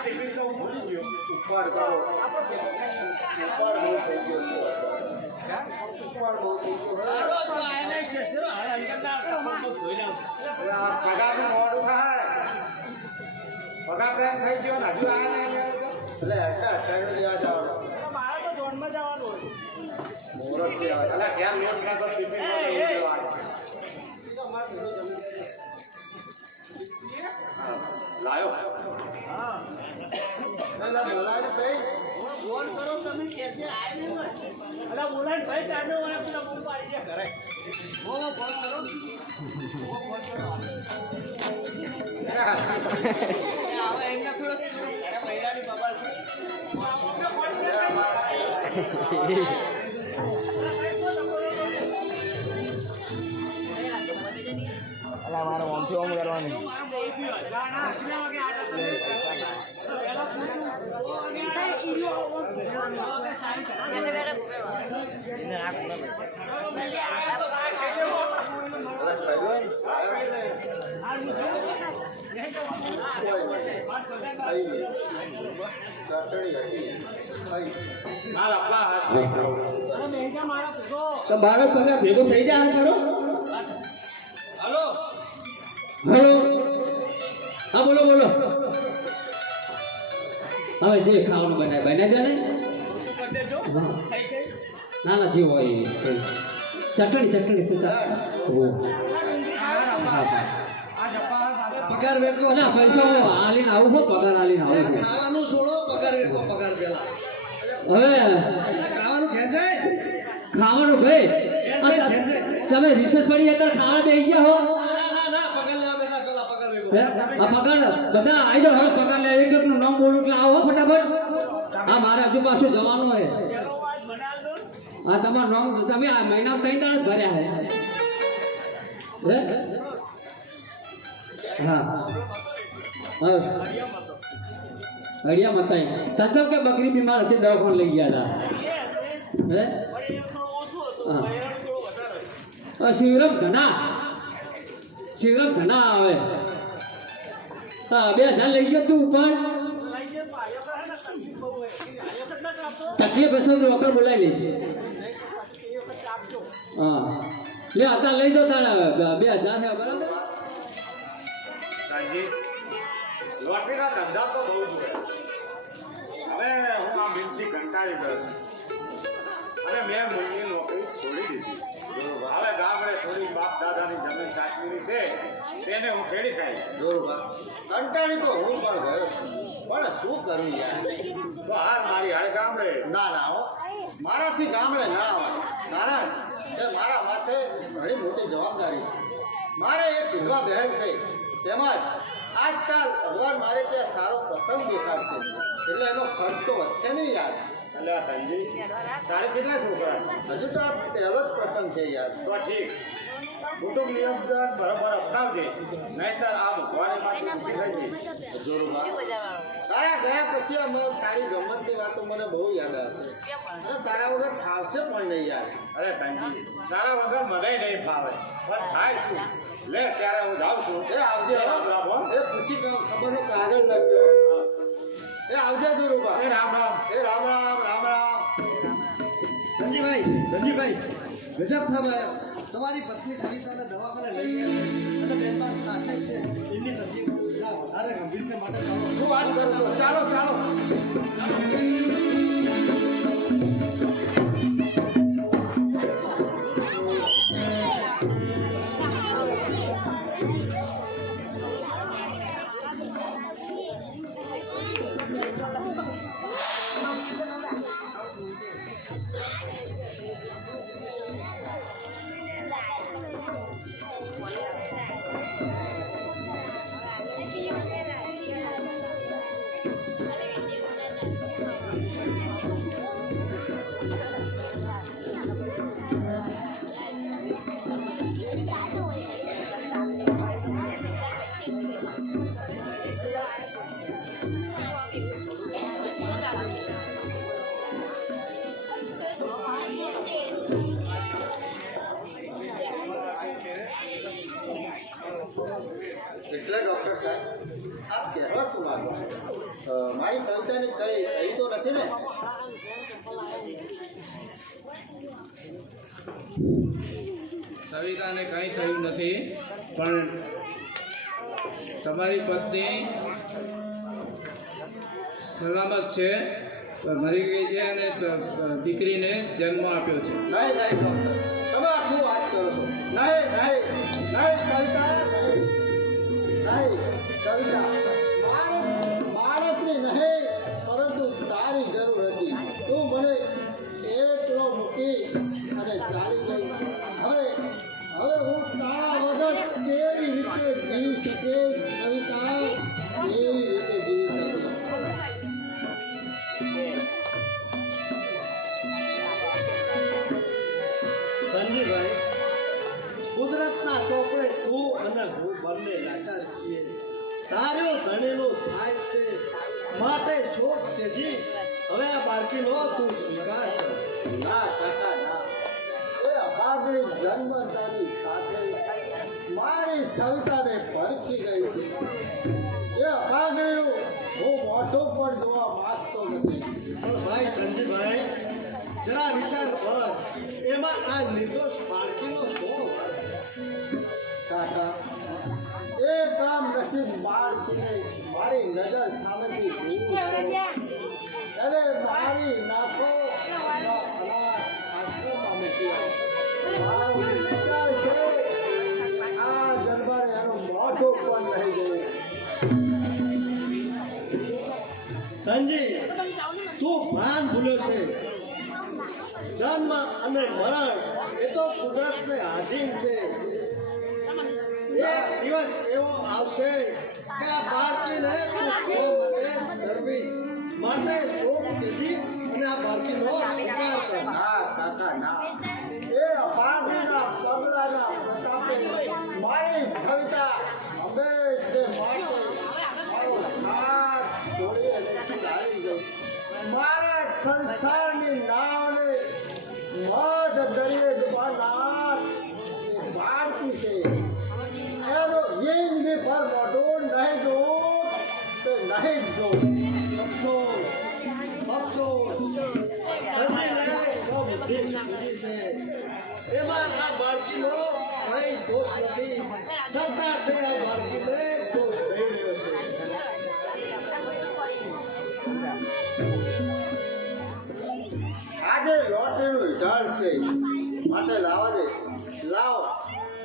Tiffin તો ભૂલી ગયો ઉપર કરો ઉપર બહુ થઈ ગયો છે ઉપર બહુ થઈ ગયો તો આને કેસરો હાલ અંગના કામ તો ધોઈ લાવ પગાર મોડું થાય પગાર પ્લાન થઈ ગયો ને હજુ આ નહીં એટલે એટલા અઠાવી લેવા જવાનું મારે તો જોનમાં જવાનું હોય મોરસ લેવા એટલે ઘેર લોટ ના તો ટિફિન લાયો હા એટલે બોલાય ને ભાઈ ફોન કરો તમે કેસે આય નહીં હોય એટલે બોલાય ભાઈ ચાડો મને પેલા ફોન પાડી દે ઘરે ફોન કરો ફોન કરો હવે એમને થોડો અરે મહિલાની બબાલ અલા મારો ઓમથી ઓમ કરવાની તો બાળક પગાર ભેગો થઈ જાય કરો. હલો હલો હા બોલો બોલો. હવે જે ખાવાનું બનાવી દે ને. ના ના જે હોય ચટણી તો પગાર વેઠો ના પૈસા આલીને આવું હો પગાર આલીને આવું ખાવાનું છોડો પગાર વેઠો પગાર પેલા હવે ખાવાનું ખેંચાય ખાવાનું ભાઈ તમે રિસર્ચ પડી અત્યારે ખાવા બેસી ગયા હો. ના પગાર લેવા બેઠા પેલા પગાર વેઠો આ પગાર બધા આવી જાઓ હવે પગાર લે એક એકનું નામ બોલું એટલે આવો ફટાફટ. હા મારે હજુ પાછું જવાનું હોય. હા તમારું નામ તમે આ મહિના 3 દાડા જ ભર્યા હે હા અડિયા મતાઈ તતબ કે બકરી બીમાર હતી દવાખાને લઈ ગયા હતા હે શિવરામ ઘણા આવે હા 2000 લઈ ગયો તું પણ તકલીફ હશે તો ડોક્ટર બોલાવી લઈશ. હા લે અત્યારે લઈ દો તારે 2000 છે બરાબર. લોટરીના ધંધા તો બહુ જ હવે હું આ મિલથી કંટાળી ગયો અને મેં મૂળની નોકરી છોડી દીધી. હવે ગામડે થોડી બાપ દાદાની જમીન સાચવેલી છે તેને હું ખેડી ખાઈશ. કંટાળી તો હું પણ ગયો પણ શું કરવું યાર તો હાર મારી હારે ગામડે ના હો મારાથી ગામડે ના આવે કારણ કે મારા માથે ઘણી મોટી જવાબદારી છે. મારે એક વિધવા બહેન છે તેમજ આજકાલ ભગવાન મારે ત્યાં સારો પ્રસંગ દેખાડશે એટલે એનો ખર્ચ તો વધશે નહીં યાર. એટલે સંજી તારે કેટલા છોકરા? હજુ તો આ પહેલો જ પ્રસંગ છે યાર. તો ઠીક કુટુંબ નિયમ બરાબર અપનાવજે નહીંતર આ મુખવાણીમાંથી ઊભી થઈ જઈ. જોરુબા તારા ગયા પછી અમે તારી ગમતની વાતો મને બહુ યાદ આવે અને તારા વગર ફાવશે પણ નહીં યાર. અરે સંજી તારા વગર મને નહીં ફાવે પણ થાય શું લે ત્યારે હું જાઉં છું. એ આવજે એ ખુશી ખબરનો કાગળ લખ્યો એ આવજે દુરુબા. એ રામ રામ રામ રામ. ધનજીભાઈ ગજબ થાય તમારી પત્ની સવિતાને દવાખાને લઈ ગયા અને બેનમાં સાથે છે એમની તકલીફ વધારે ગંભીર છે માટે શું વાત કરો છો? ચાલો એટલે ડૉક્ટર સાહેબ આપ કહેવા શું માંગો? મારી સવિતાને કઈ કહી તો નથી ને? સવિતાને કંઈ થયું નથી, પણ તમારી પત્ની સલામત છે, મરી ગઈ છે અને દીકરીને જન્મ આપ્યો છે. નહીં નહીં ડૉક્ટર, તમે આ શું વાત કરો છો? નહીં નહીં નહીં સવિતા, નહીં નહીં સવિતા, બાળકની નહીં, પરંતુ તારી જરૂર હતી. તું મને એકલો મૂકી અને ચાલી ગઈ. હવે હું તારા વગર કેવી રીતે જીવી શકે સવિતા? કેવી રીતે જીવી શકે? સંજીભાઈ, કુદરતના ચોપડે તું અને હું બંને લાચાર છીએ. સારું ઘણેલું થાય છે, માટે શોક તેજી હવે આ બાળકીનો તું સ્વીકાર કર. ના કાકા ના, એ અભાગણી જન્મતાની સાથે મારી સવિતાને પરખી ગઈ છે. એ અભાગણીનું હું મોઢું પણ જોવા માંગતો નથી. પણ ભાઈ સંજીભાઈ, જરા વિચાર કર, એમાં આ નિર્દોષ બાળકીનો શું વાત? કાકા, એ કામ નસીબ બાળકીને મારી નજર સામેથી દૂર કરો. અને મારી નાખો આશ્રમમાં મૂકી આવો. મારો વિચાર છે કે આ દરબારે એનું મોઢું પણ રહી ગયું. સંજી, તું ભાન ભૂલ્યો છે. જન્મ અને મરણ એ તો કુદરતને આધીન છે. એક દિવસ એવો આવશે કે આ બાળકીને તું ખો માટે ધરવીશ. માટે શોક તેજી અને આ બાળકીનો સ્વીકાર કર. ના કાકા ના, એ અભાગીના પગલાના પ્રતાપે મારી સવિતા હંમેશને માટે મારો સાથ છોડીને નથી આવી ગઈ. મારા સંસારની નાવને મધ દરિયે ડૂબાનાર એ બાળકી છે. એનો જિંદગી પર મોઢું નહીં જોઉં તો નહીં જોઉં. અફસોસ અફસોસ, એમાં આ બાળકીનો કઈ દોષ નથી, છતાં તે આ બાળકીને દોષ થઈ રહ્યો છે. આજે લોટરીનું રિઝલ્ટ છે, માટે લાવવા દે. લાવ,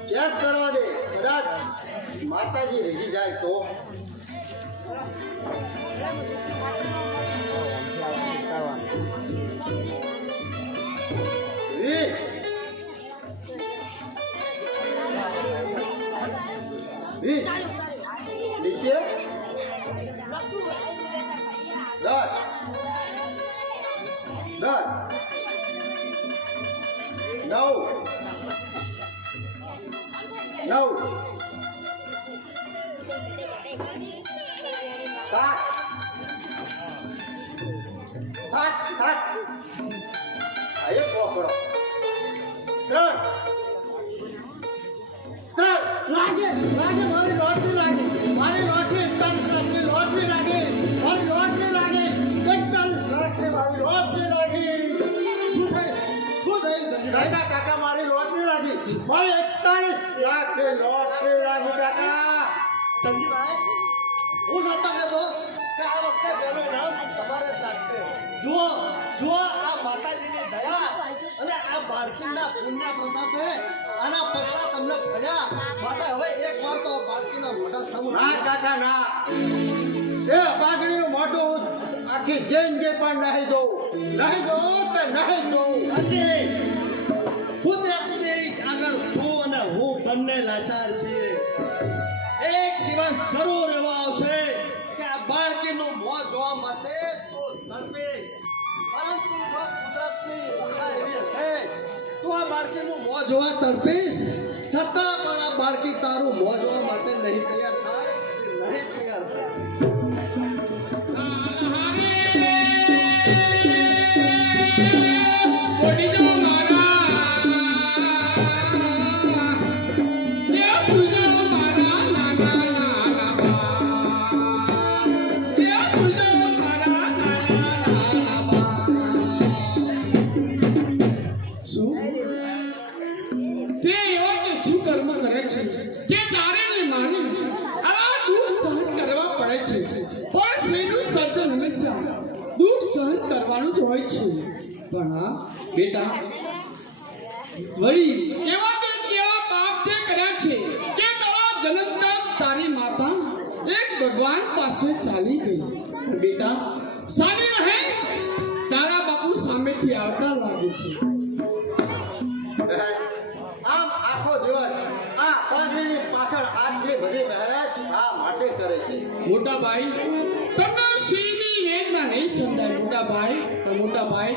ચેક કરવા દે. કદાચ માતાજી રીઝી જાય તો. 20 નીચે 10 9 7 આયે પકડો. 3 લાગે મારી લોટરી લાગે. મારી લોટરી 41 લાખની લોટરી લાગે. મારી લોટરી લાગે 41 લાખની મારી લોટરી લાગી. શું થયું કાકા? મારી લોટરી લાગી. મારી 41 લાખની લોટરી લાગી કાકા. સંજીભાઈ, હું નતો કહેતો કે આ વખતે પેલો ઇનામ તમારે જ લાગશે. જુઓ આ માતાજીની દયા અને આ બાળકીના પુણ્ય પ્રતાપે આના પગલા તમને ભર્યા. માટે હવે એક વાર તો બાળકીના મોઢા સામું. ના કાકા ના, એ બાગડીનું મોઢું આખી જિંદગી પણ નહીં જોઉં તો નહીં જોઉં. કુદરતની આગળ તું અને હું બંને લાચાર છીએ. એક દિવસ જરૂર એવો આવશે કે આ બાળકીનું મોં જોવા માટે તું તડપીશ. પરંતુ જો કુદરતની ઈચ્છા એવી હશે, તું આ બાળકીનું મોં જોવા તડપીશ, છતાં પણ આ બાળકી તારું મોં જોવા માટે નહીં તૈયાર થાય. કરવાનું જ હોય છે. પણ હા બેટા, વળી એવા બે કેવા પાપ તે કર્યા છે કે તારા જન્મતા તારી માતા એક ભગવાન પાસે ચાલી ગઈ. પણ બેટા સારી રહે, તારા બાપુ સામેથી આવતા લાગે છે. આમ આખો દિવસ આ પાઘડીની પાછળ આટલી બધી મહેનત શા માટે કરે છે? મોટા ભાઈ, તમને સ્ત્રીની વેદના નહીં સમજાય મોટા ભાઈ. પણ મોટા ભાઈ,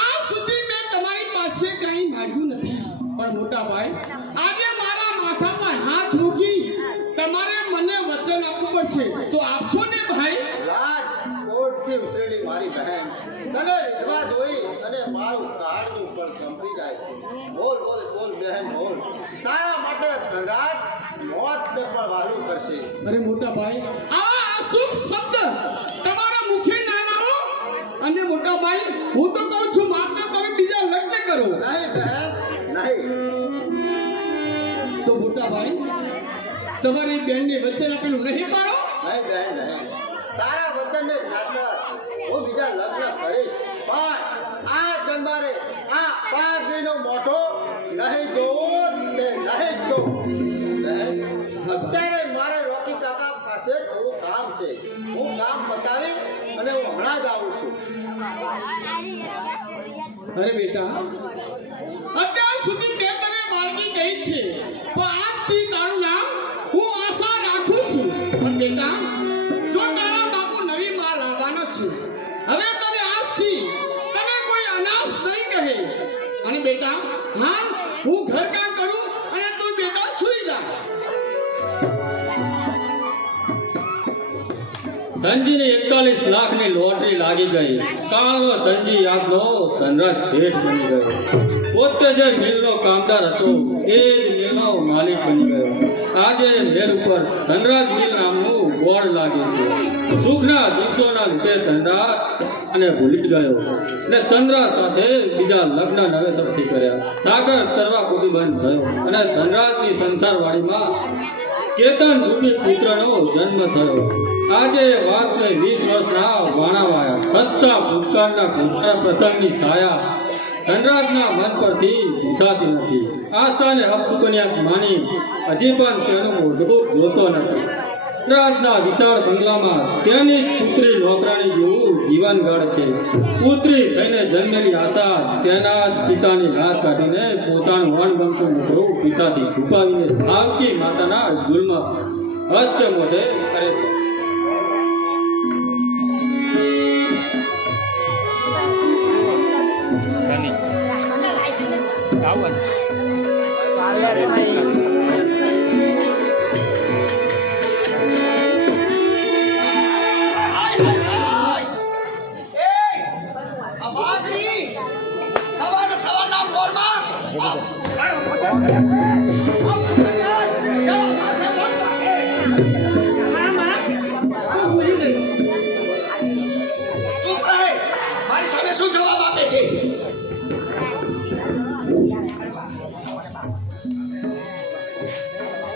આ સુધી મેં તમારી પાસે કંઈ માંગ્યું નથી. પણ મોટા ભાઈ, આજે મારા માથા પર હાથ મૂકી તમારે મને વચન આપવું પડશે. તો આપશો ને ભાઈ? લાડ કોટથી ઉછરેલી મારી બહેન તને વિધવા જોઈ અને મારું કાળજું પણ કંપી જાય છે. બોલ બોલ બોલ બહેન બોલ. તારા માટે રાત મોતને પણ વાલું કરશે. અરે મોટા ભાઈ, આવા અશુભ શબ્દ તમારા મુખે ના લાવો. અને મોટા ભાઈ, હું તો કહું છું માત્ર તમે બીજા લગ્ન કરો. નહીં બહેન નહીં. તો મોટા ભાઈ, તમારી બેનને વચન આપેલું નહીં પાડો. નહીં બહેન નહીં. તારા વચનને ખાતર હું બીજા લગ્ન કરીશ, પણ આ જન્મારે આ પાઘડીનો મોઢો નહીં જોવો તે નહીં જોવો. બહેન, અત્યારે મારે રોકી કાકા પાસે થોડું કામ છે. હું કામ પતાવી અને હું હમણાં જ આવું છું. અરે બેટા, અત્યાર સુધી મેં તને બાળકી કહી છે, પણ આજથી તારું નામ હું આશા રાખું છું. પણ બેટા, જો તારા બાપુ નવી માં લાવવાનો છે, હવે તને આજથી તને કોઈ અનાશ નહીં કહે. અને બેટા, હા, હું ઘર કામ કરું અને તું બેટા સૂઈ જા. ધનજીની 41 લાખની લોટરી લાગી ગઈ. કાળનો ધનજી આપનો ધનરાજ શેઠ બની ગયો. પોતે જે મિલનો કામદાર હતો એ જ મિલનો માલિક બની ગયો. આજે મેલ ઉપર ધનરાજ મિલ નામનું બોર્ડ લાગ્યું છે. સુખના દિવસોના લીધે ધનરાજ અને ભૂલી ગયો ને ચંદ્રા સાથે બીજા લગ્ન નવેસરથી કર્યા. સાગર કરવા કુટુંબંધ થયો અને ધનરાજની સંસારવાડીમાં કેતન રૂપી પુત્રનો જન્મ થયો. આજે વાતને 20 વર્ષના વાણાવાયા છતાં ભૂતકાળના ઘટના પ્રસંગની છાયા ધનરાજના મન પરથી વિસાતી નથી. આશાને અપસુકન્યા માની હજી પણ તેનું મોઢું જોતો નથી. ધનરાજના વિશાળ બંગલામાં તેની જ પુત્રી નોકરાણી જેવું જીવન ગાળે છે. પુત્રી થઈને જન્મેલી આશા તેના જ પિતાની હાથ કાઢીને પોતાનું વનગમતું મોઢું પિતાથી છુપાવીને સાવકી માતાના જુલ્મ હસ્તે મોઢે કરે છે. મારી સામે શું જવાબ આપે છે?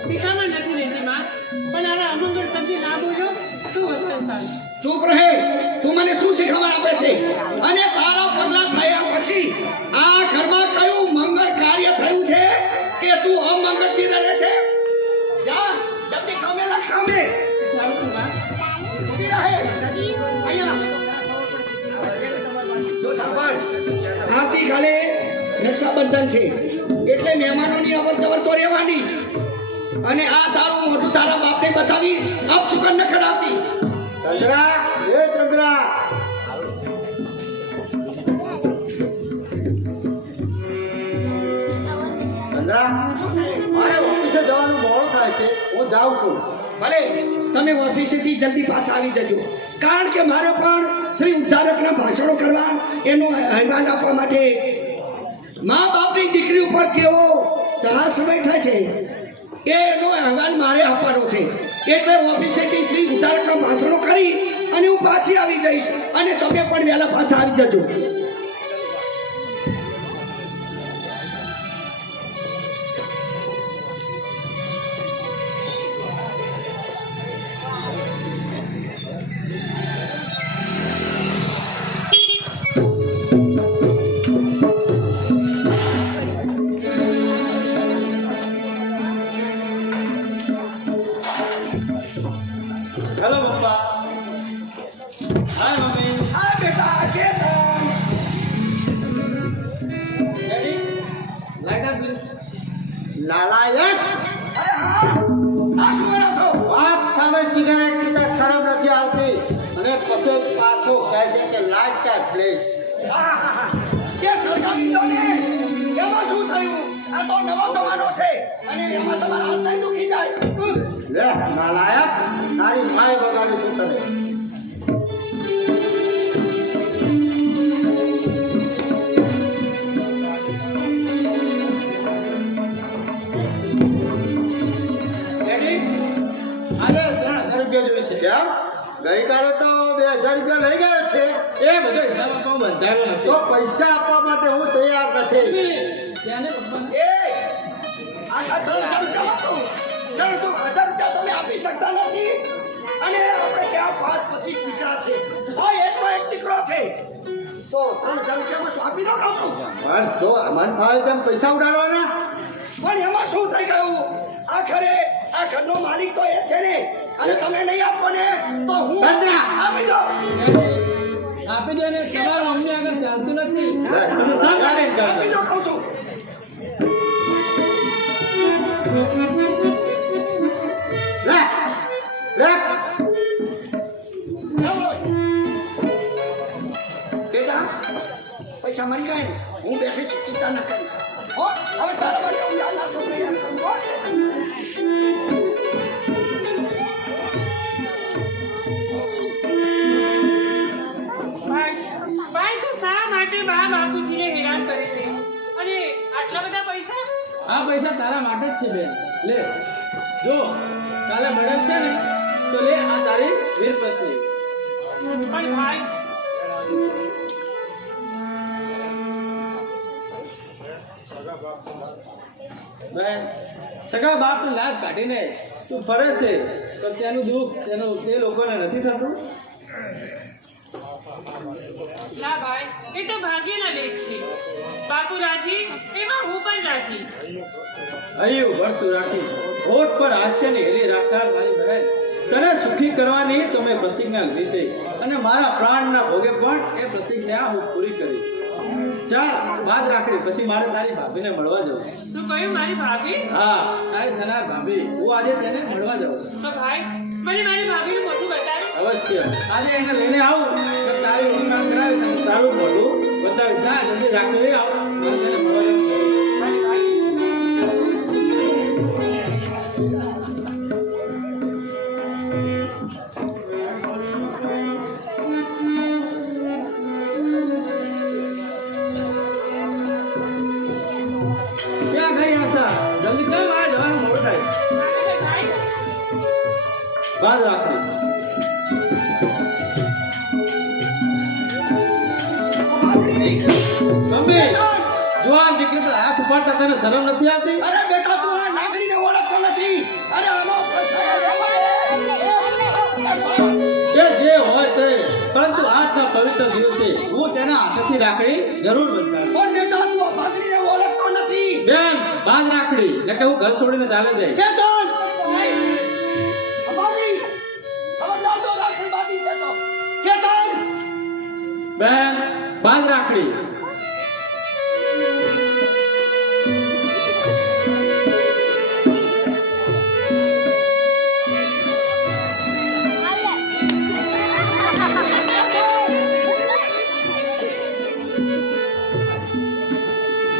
પિતામાં નથી રહેતી માં, પણ હવે અમંગળ શબ્દ ના બોલો શું હશે? ચૂપ રહે. તું મને શું શીખવણ આપે છે? અને તારા પગલા થયા પછી આ ઘરમાં કયું મંગળ કાર્ય થયું છે કે તું અમંગળથી રહે છે? જા જલ્દી કામે લાગ. કામે જાઉં છું માં. ઊભી રહે. અહીંયા જો સાંભળ, આવતીકાલે રક્ષાબંધન છે એટલે મહેમાનોની અવરજવર તો રહેવાની જ. અને આ તારું મોઢું તારા બાપને બતાવી અપશુકન ન કરાવતી. ચંદ્રા, એ ચંદ્રા, ચંદ્રા, મારે ઓફિસે જવાનું મોડું થાય છે. હું જાઉં છું. ભલે તમે ઓફિસેથી જલ્દી પાછા આવી જજો, કારણ કે મારે પણ શ્રી ઉદ્ધારકના ભાષણો કરવા એનો અહેવાલ આપવા માટે મા બાપની દીકરી ઉપર કેવો ત્રાસ બેઠા છે એનો અહેવાલ મારે આપવાનો છે. એટલે ઓફિસેથી શ્રી ઉદ્ધારકના ભાષણો કરી અને હું પાછી આવી જઈશ અને તમે પણ વહેલા પાછા આવી જજો. હેલો પપ્પા. હાય મમ્મી. આ બેટા કેતન. Daddy lighter please. નાલાયક અરે હા આ શું કરો છો? બાપ સામે સિગારેટ પીતા શરમ નથી આવતી અને પછી પાછો કહે છે કે લાઈટ કા પ્લેસ. કે સળગાવી દો ને. એમાં શું થયું? આ તો નવો જમાનો છે અને એમાં તમારા હાથ નહીં દુખી જાય. લે નાલાયક તારી માએ બગાડી છે તને. ડેડી આજે 3000 રૂપિયા જોઈશે. કેમ ગઈકાલે તો 2000 રૂપિયા લઈ ગયો છે. એ બધો હિસાબ આપવા બંધાયો તો નથી. પૈસા આપવા માટે હું તૈયાર નથી. ત્યાંને પપ્પા એ આખા 300 રૂપિયા વાપરો. 1000 રૂપિયા તમે આપી શકતા નથી અને આપણે ત્યાં 5-25 દીકરા છે. આ એકનો એક દીકરો છે તો 3000 રૂપિયામાં શું આપી દો કહું છું. પણ જો મન ફાવે તેમ પૈસા ઉડાડવાના. પણ એમાં શું થઈ ગયું? આખરે આ ઘરનો માલિક તો એ જ છે ને અને તમે નહીં આપો ને તો હું ચંદ્રા! આપી દો. આપી દો ને તમારા મમ્મી આગળ ચાલતું નથી. તમે શા માટે આપી દો કહું છું. લે લે ચાલો. બેટા પૈસા મળી ગયા ને હું બેસી છું, ચિંતા ના કરીશ. હો હવે તારા માટે હું યાદ રાખું છું, યાદ કરું હો. ભાઈ તું શા માટે બા બાપુજીને હેરાન કરે છે અને આટલા બધા પૈસા? આ પૈસા તારા માટે જ છે બેન. લે જો કાલે બળદ છે ને તો લે આ તારી વીર પત્ની. પણ ભાઈ બેન સગા બાપની લાજ કાઢીને તું ફરે છે તો તેનું દુઃખ તે લોકોને નથી થતું. ના ભાઈ એ તો ભાગ્યના લેખ છે. બાપુ રાજી એમાં હું પણ રાજી. અહીં ભરતું રાખી હોઠ પર હાસ્યની હેલી રાખનાર મારી બહેન તને સુખી કરવાની તો મેં પ્રતિજ્ઞા લીધી છે અને મારા પ્રાણના ભોગે પણ એ પ્રતિજ્ઞા હું પૂરી કરી. ચાલ બાદ રાખડી પછી મારે તારી ભાભીને મળવા જવું છે. શું કહ્યું મારી ભાભી? હા તારી થનાર ભાભી હું આજે તેને મળવા જાઉં છું. તો ભાઈ મને મારી ભાભીનું મોઢું બતાવી. અવશ્ય આજે એને લઈને આવું તો તારી ઓળખાણ કરાવીશ અને તારું મોઢું બતાવીશ. જા જલ્દી રાખડી લઈ આવો મારે તેને મળવા જવું છે. મારી ભાઈ ક્યાં ગઈ આશા? જલ્દી કર મારે જવાનું મોડું થાય. ભાઈ બાદ રાખડી મમ્મી જુવાન દીકરી પર હાથ ઉપાડતા તને શરમ નથી આવતી? અરે બેટા તું આ નાગરીને ઓળખતો નથી. અરે આનો એ જે હોય તે પરંતુ આજના પવિત્ર દિવસે હું તેના હાથેથી રાખડી જરૂર બંધાવીશ. પણ બેટા તું આ નાગરીને ઓળખતો નથી. બેન બાદ રાખડી એટલે હું ઘર છોડીને ચાલે જાય. ચેતન અબાગડી ખબરદાર તો રાખડી બાકી છે તો. ચેતન બેન બાદ રાખડી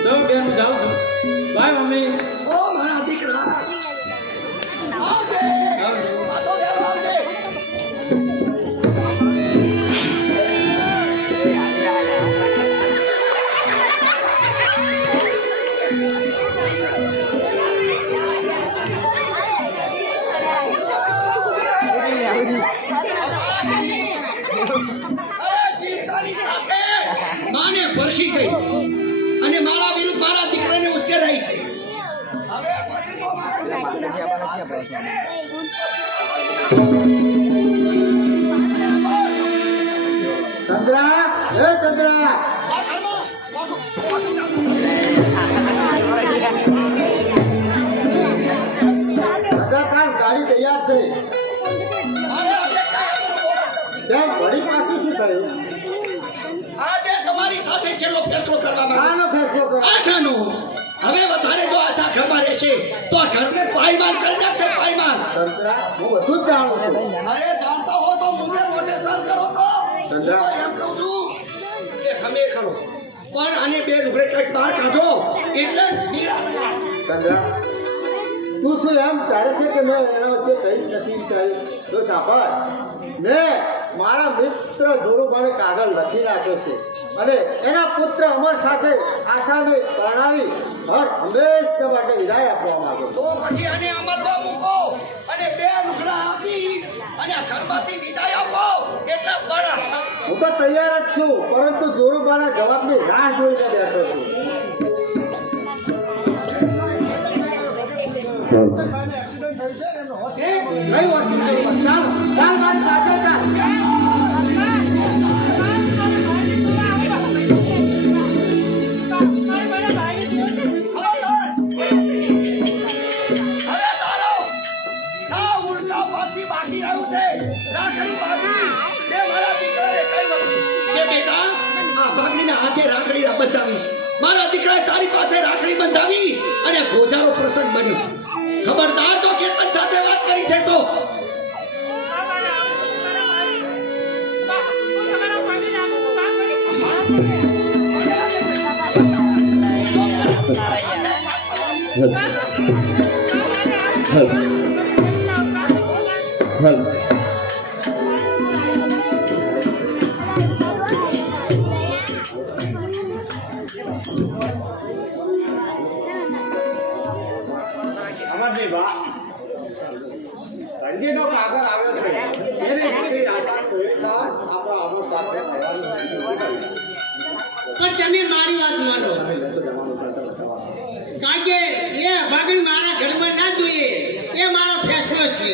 ચલો બેન હું જાઉં છું. By mummy. ઓ મારા દીકરા આવજે. આવજો. આ તો લેવા આવજે. અરે ચિંતાની સાથે માને પરખી ગઈ અને મારા વિરુદ્ધ મારા દીકરાને ઉશ્કેરાઈ છે. હવે પછી તો ચંદ્રા હે ચંદ્રા ચંદ્રા ચાલ ગાડી તૈયાર છે. અરે આજે તમારી સાથે છેલ્લો ફેસલો કરવા માંગુ છું. આશાનો હવે વધારે જો આશા ઘરમાં રહેશે તો આ ઘરને પાયમાલ કરી નાખશે, પાયમાલ. અરે જાણતા હો તો મુજે મોઢે સર કરો છો. હું તો એમ કહું છું કે તમે કરો, પણ આને બે લુગડે કંઈક બહાર કાઢો એટલે નિરાશ. તું શું એમ તારે છે કે મેં એના વિશે કંઈ જ નથી વિચાર્યું? તો સાંભળ, મેં મારા મિત્ર ધોરુભાને કાગળ લખી નાખ્યો છે અને એના પુત્ર અમર સાથે આશાને પરણાવી હર હંમેશા માટે વિદાય આપવા માંગુ છું. તો પછી આને અમલમાં મૂકો અને બે લુગડા આપી અને આ ઘરમાંથી વિદાય આપો એટલે બરાબર. હું તો તૈયાર જ છું, પરંતુ ધોરુભાના જવાબની રાહ જોઈને બેઠો છું. નહીં વસી ચાલ ચાલ મારી સાથે ચાલ. હવે તારો સા ઉલટા પાછી બાકી રહ્યું છે. રાખડી બાંધી તે મારા દીકરાને કહ્યું કે બેટા આ ભાગણીના હાથે રાખડી બંધાવીશ. મારા દીકરાએ તારી પાસે રાખડી બંધાવી અને ગોજારો પ્રસંગ બન્યો. ખબરદાર તો કેતન સાથે વાત કરી છે તો અમરજી બા રણજીતનો કાગળ આવ્યો છે એને મોટી આશાનો એકતા આપણો અમર સાથે પણ તમે મારી વાત માનો, કારણ કે એ ભાગણી મારા ઘરમાં ના જોઈએ, એ મારો ફેસલો છે.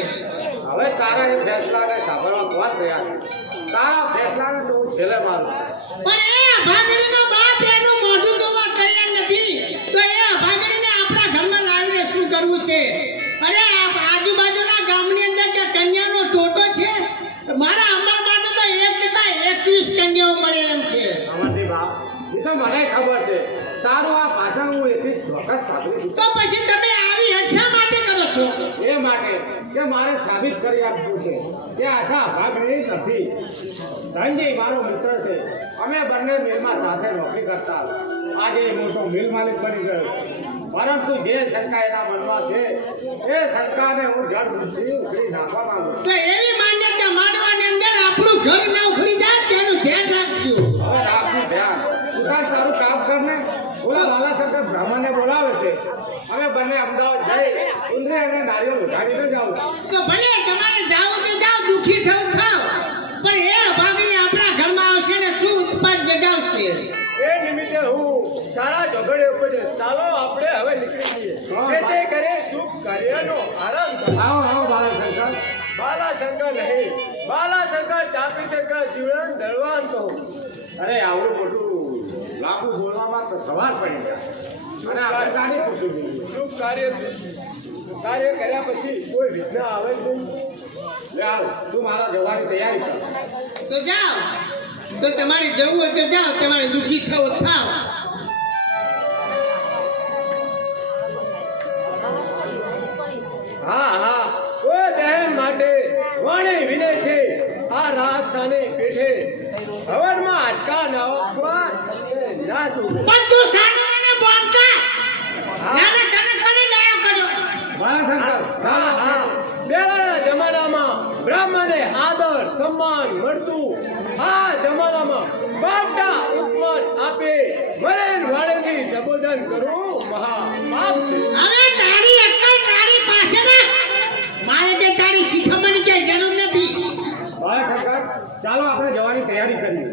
હવે તારા એ ફેસલાને સાંભળવા કોણ રહ્યા છે? તારા ફેસલાને તો હું છેલ્લે મારું. પણ એ ભાગણીનો બાપ એનું મોઢું જોવા તૈયાર નથી, તો એ ભાગણીને આપણા ઘરમાં લાવીને શું કરવું છે? અરે આજુબાજુના ગામની અંદર જે કન્યાનો ટોટો છે, મારા અમર માટે તો 21 કન્યાઓ મળે એમ છે. અમરજી બા એ તો મને ખબર છે. તારું આ ભાષણ હું એટલી વખત સાંભળી તો પછી તમે આવી હરછા માટે કરો છો? એ માટે કે મારે સાબિત કરી આપવું છે કે આશા ભાગણી નથી. ધનજી મારો મિત્ર છે, અમે બંને મિલમાં સાથે નોકરી કરતા. આજે એ મોટો મિલ માલિક બની ગયો, પરંતુ જે શંકા એના મનમાં છે એ શંકાને હું જડ બુદ્ધિ ઉખડી નાખવા માંગુ છું. તો એવી માન્યતા માનવાની અંદર આપણું ઘર ના ઉખડી જાય તેનું ધ્યાન રાખજો. હવે રાખવું ધ્યાન. તું તાર તારું કામ કરને. ઓલા બાલાશંકર બ્રાહ્મણને બોલાવે છે. અમે બંને અમદાવાદ જઈ સુંદરી અને નારિયેળ ઉઘાડીને જાઉં છું. તો ભલે તમારે જાવ તો જાવ, દુખી થાવ થાવ, પણ એ ભાગણી આપણા ઘરમાં આવશે ને શું ઉત્પાદ જગાવશે. એ નિમિત્તે હું સારા ઝઘડે ઉપજે. ચાલો આપણે હવે નીકળી જઈએ. તે કરે શુભ કાર્યનો આરંભ કરો. આવો આવો બાલાશંકર. બાલાશંકર નહીં, બાલાશંકર ચાપીશંકર જીવન દળવાન કહો. અરે આવડું મોટું લાંબુ બોલવામાં તો સવાર પડી ગયા અને આપણે ગાડી પૂછી દીધી. શુભ કાર્ય કર્યા પછી કોઈ વિઘ્ન આવે જ નહીં. લે આવ તું મારા જવાની તૈયારી કર. તો જાઓ, તો તમારે જવું હોય તો જાઓ, તમારે દુખી થવો થાવ. હા હા, કોઈ બહેન માટે વાણી વિનય છે. આ રાત સાને પેઠે હવનમાં અટકા નાખવા ના શું. પણ તું સાગરને બોલતા નાના તને કોને લાયો કર્યો? બાલાશંકર હા હા, પહેલાના જમાનામાં બ્રાહ્મણને આદર સન્માન મળતું. આ જમાનામાં બાપના ઉપમાન આપે મરેન વાળેથી સંબોધન કરવું મહા પાપ છે. હવે તારી અક્કલ તારી પાસે ને, મારે કે તારી શીખમણી કે જરૂર નથી. બાલાશંકર ચાલો આપણે જવાની તૈયારી કરીએ.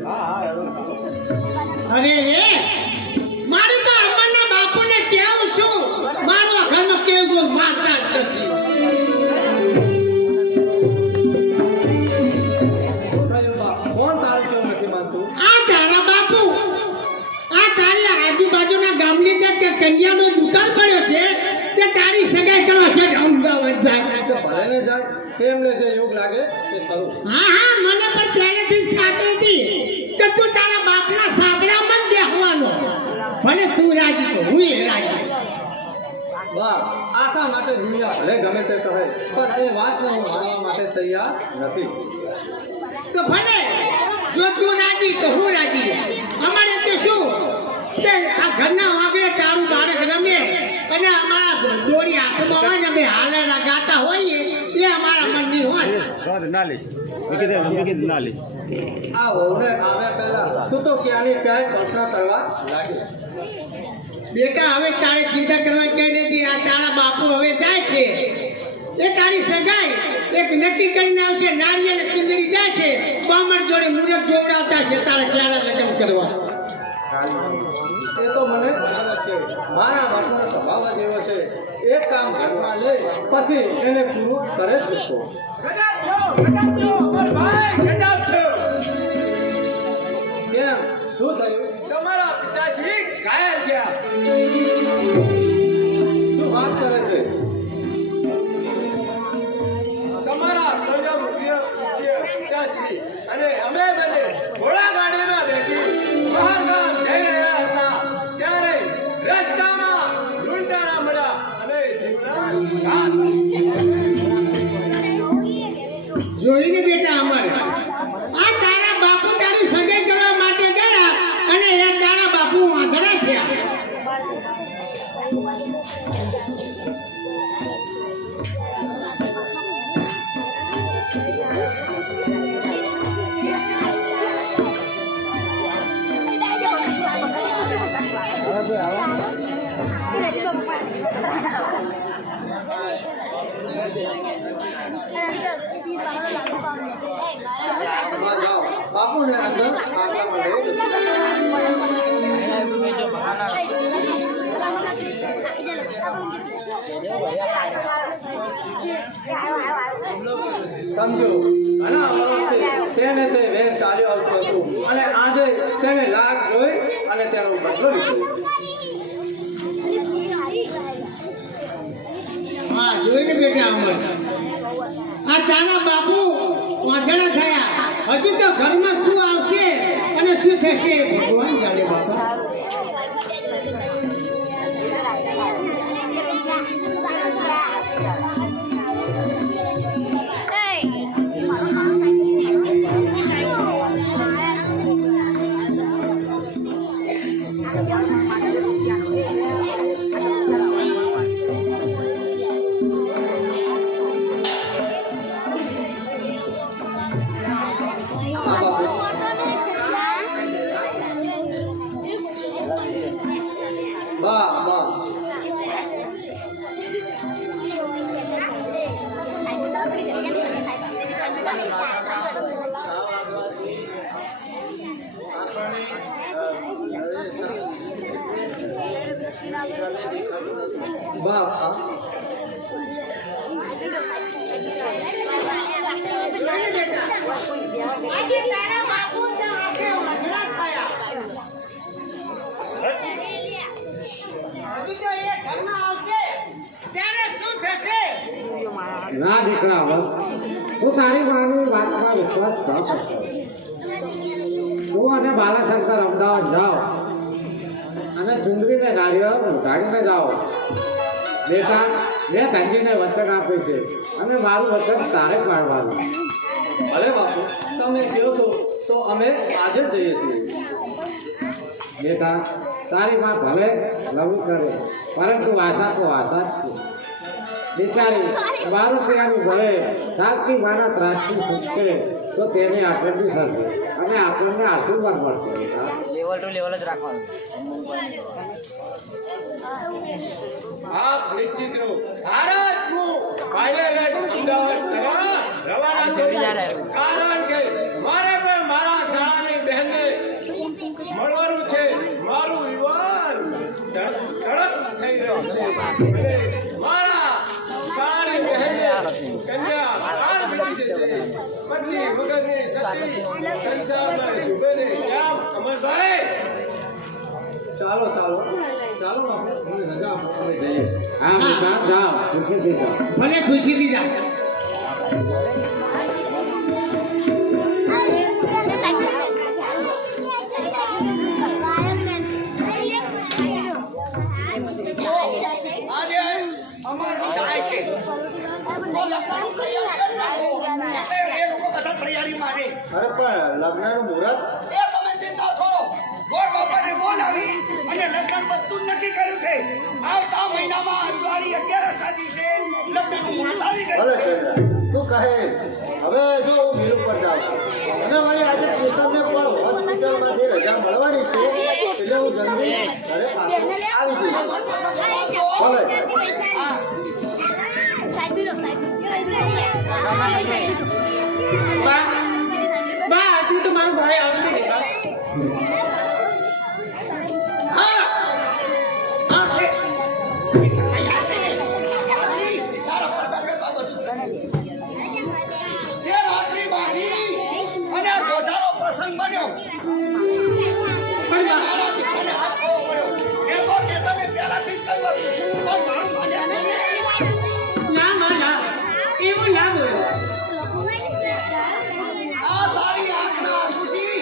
અરે રે, મારે તો અમરના બાપુને કેવું છું, મારો ઘરમાં કેવું માનતા જ નથી. કોણ તારું કેવું નથી માનતું? આ તારા બાપુ, આ તારી આજુબાજુના ગામની અંદર કે કન્યાનો દુકાન પડ્યો છે કે તારી સગાઈ કરવા છે અમદાવાદ જાય. ભલે ને જાય તેમને જે યોગ લાગે તે કરું. હા હા મને પણ પહેલેથી જ ખાતરી હતી કે તું તારા બાપના સાબડામાં જ બેસવાનો. ભલે તું રાજી તો હું એ રાજી. વાહ, આશા માટે દુનિયા ભલે ગમે તે કહે, પણ એ વાતને હું માનવા માટે તૈયાર નથી. તો ભલે જો તું રાજી તો હું રાજી. અમારે તો શું કે આ ઘરના વાગડે તારું બાળક રમે અને અમારા દોરી હાથમાં હોય ને અમે હાલડા ગાતા હોઈએ એ અમારા મનની હોય. આ વહુને આવ્યા પહેલા તું તો ક્યાંની ક્યાંય કલ્પના કરવા લાગી. બેટા હવે તારે ચિંતા કરવા ક્યાંય નથી. આ તારા બાપુ હવે જાય છે એ તારી સગાઈ એક નક્કી કરીને આવશે. નારિયેળ અને ચૂંદડી જાય છે બામણ જોડે મુહૂર્ત જોવડાવતા છે તારે ક્યારે લગ્ન કરવા. એ તો મને ખબર છે. મારા બાપનો સ્વભાવ જ એવો છે. એક કામ ઘરમાં લે પછી એને પૂરું કરે જ છો. કેમ, શું થયું? તમારા પિતાશ્રી ઘાયલ થયા. શું વાત કરે છે? તમારા પિતાશ્રી અને અમે બંને ઘોડાગાડીમાં બેસી બહાર ગામ જઈ રહ્યા હતા ત્યારે રસ્તામાં લૂંટાણા મળ્યા અને જીવના ઘાત. જોઈને બેટા અમારે આ તારા બાપુ તારી સગાઈ કરવા માટે ગયા અને એ તારા બાપુ આંધળા થયા. જાઓ, બાપુને અંદર આગળ મળે. સમજો, ઘણા વર્ષથી તેને તે વેર ચાલ્યો આવતો હતો અને આજે તેને લાગ જોઈ અને તેનો બદલો લીધો. હા જોઈને બેટા અમારે આ તારા બાપુ આંધળા થયા. હજુ તો ઘરમાં શું આવશે અને શું થશે ભગવાન જાણે બાપા. વાહ વાહ, વાહ. આજે તારા બાપુ તો આજે આંધળા થયા. હજુ તો એ ઘરમાં આવશે ત્યારે શું થશે. ના દીકરા, બસ હું તારી માની વાતમાં વિશ્વાસ ન કરતો. તું અને બાલાશંકર અમદાવાદ જાઓ અને ચુંદડીને નારિયેળ ઉઘાડીને જાઓ. બેટા, મેં ધનજીને વચન આપ્યું છે અને મારું વચન તારે પાડવાનું. ભલે બાપુ, તમે કહો છો તો અમે આજે જ જઈએ છીએ. બેટા, તારી માં ભલે લવું કરે પરંતુ આશા તો આશા જ છે. બિચારી મારું પ્રિયાનું ભલે સાચી માના ત્રાસથી છૂટશે તો તેને આટલું થશે અને આપણને આશીર્વાદ મળશે. બેટા, લેવલ ટુ લેવલ જ રાખવાનું. આપ નિશ્ચિત રહો. ભારતનું પાયલટ અમદાવાદ કરવા રવાના થયું. કારણ કે મારે પણ મારા શાળાની બહેનને મળવાનું છે. મારું વિવાહ તડપ થઈ રહ્યું છે. અને મારા શાળાની બહેનને કન્યા પ્રાણ ભૂલી જશે. પત્ની વગરની સતી સંસારમાં શુભને કેમ અમરભાઈ. ચાલો ચાલો ચાલો બાપુ, મને રજા આપો, અમે જઈએ. હા બેટા, જાઓ, ખુશીથી જાઓ. ભલે ખુશીથી જાઓ. આજે અમારું જાય છે તો લગ્નનું તૈયાર કરી નાખો. એટલે એ લોકો બધા તૈયારી માટે અરે પણ લગ્નનું મુહૂર્ત એ તમે ચિંતા છોડો. ગોર બાપાને બોલાવી અને લગ્ન બધું જ નક્કી કર્યું છે. આવતા મહિનામાં અજવાળી 11ના દિવસે લગ્નનું મુહૂર્ત આવી ગયું ભલે છે. ચંદ્ર તું કહે હવે જો હું બિલ ઉપર જાઉં છું અને વળી આજે કેતનને પણ હોસ્પિટલમાંથી રજા મળવાની છે એટલે હું જલ્દી ઘરે પાછો આવી જઈશ. ભલે બા આજુ તો મારો ભાઈ આવશે કે બા હા હા છે અહીંયા છે આજી તારા પરદા કરતા બધું જે રાત્રિ બાંધી અને આ ગોજારો પ્રસંગ બન્યો પણ બા મારા દીકરાને હાથ ખોવો પડ્યો. એ તો ચેતને પહેલાથી જ કહ્યું હતું. પણ મારું માન્યા નહીં. ના માં ના એવું ના બોલો આ તારી આંખના આંસુથી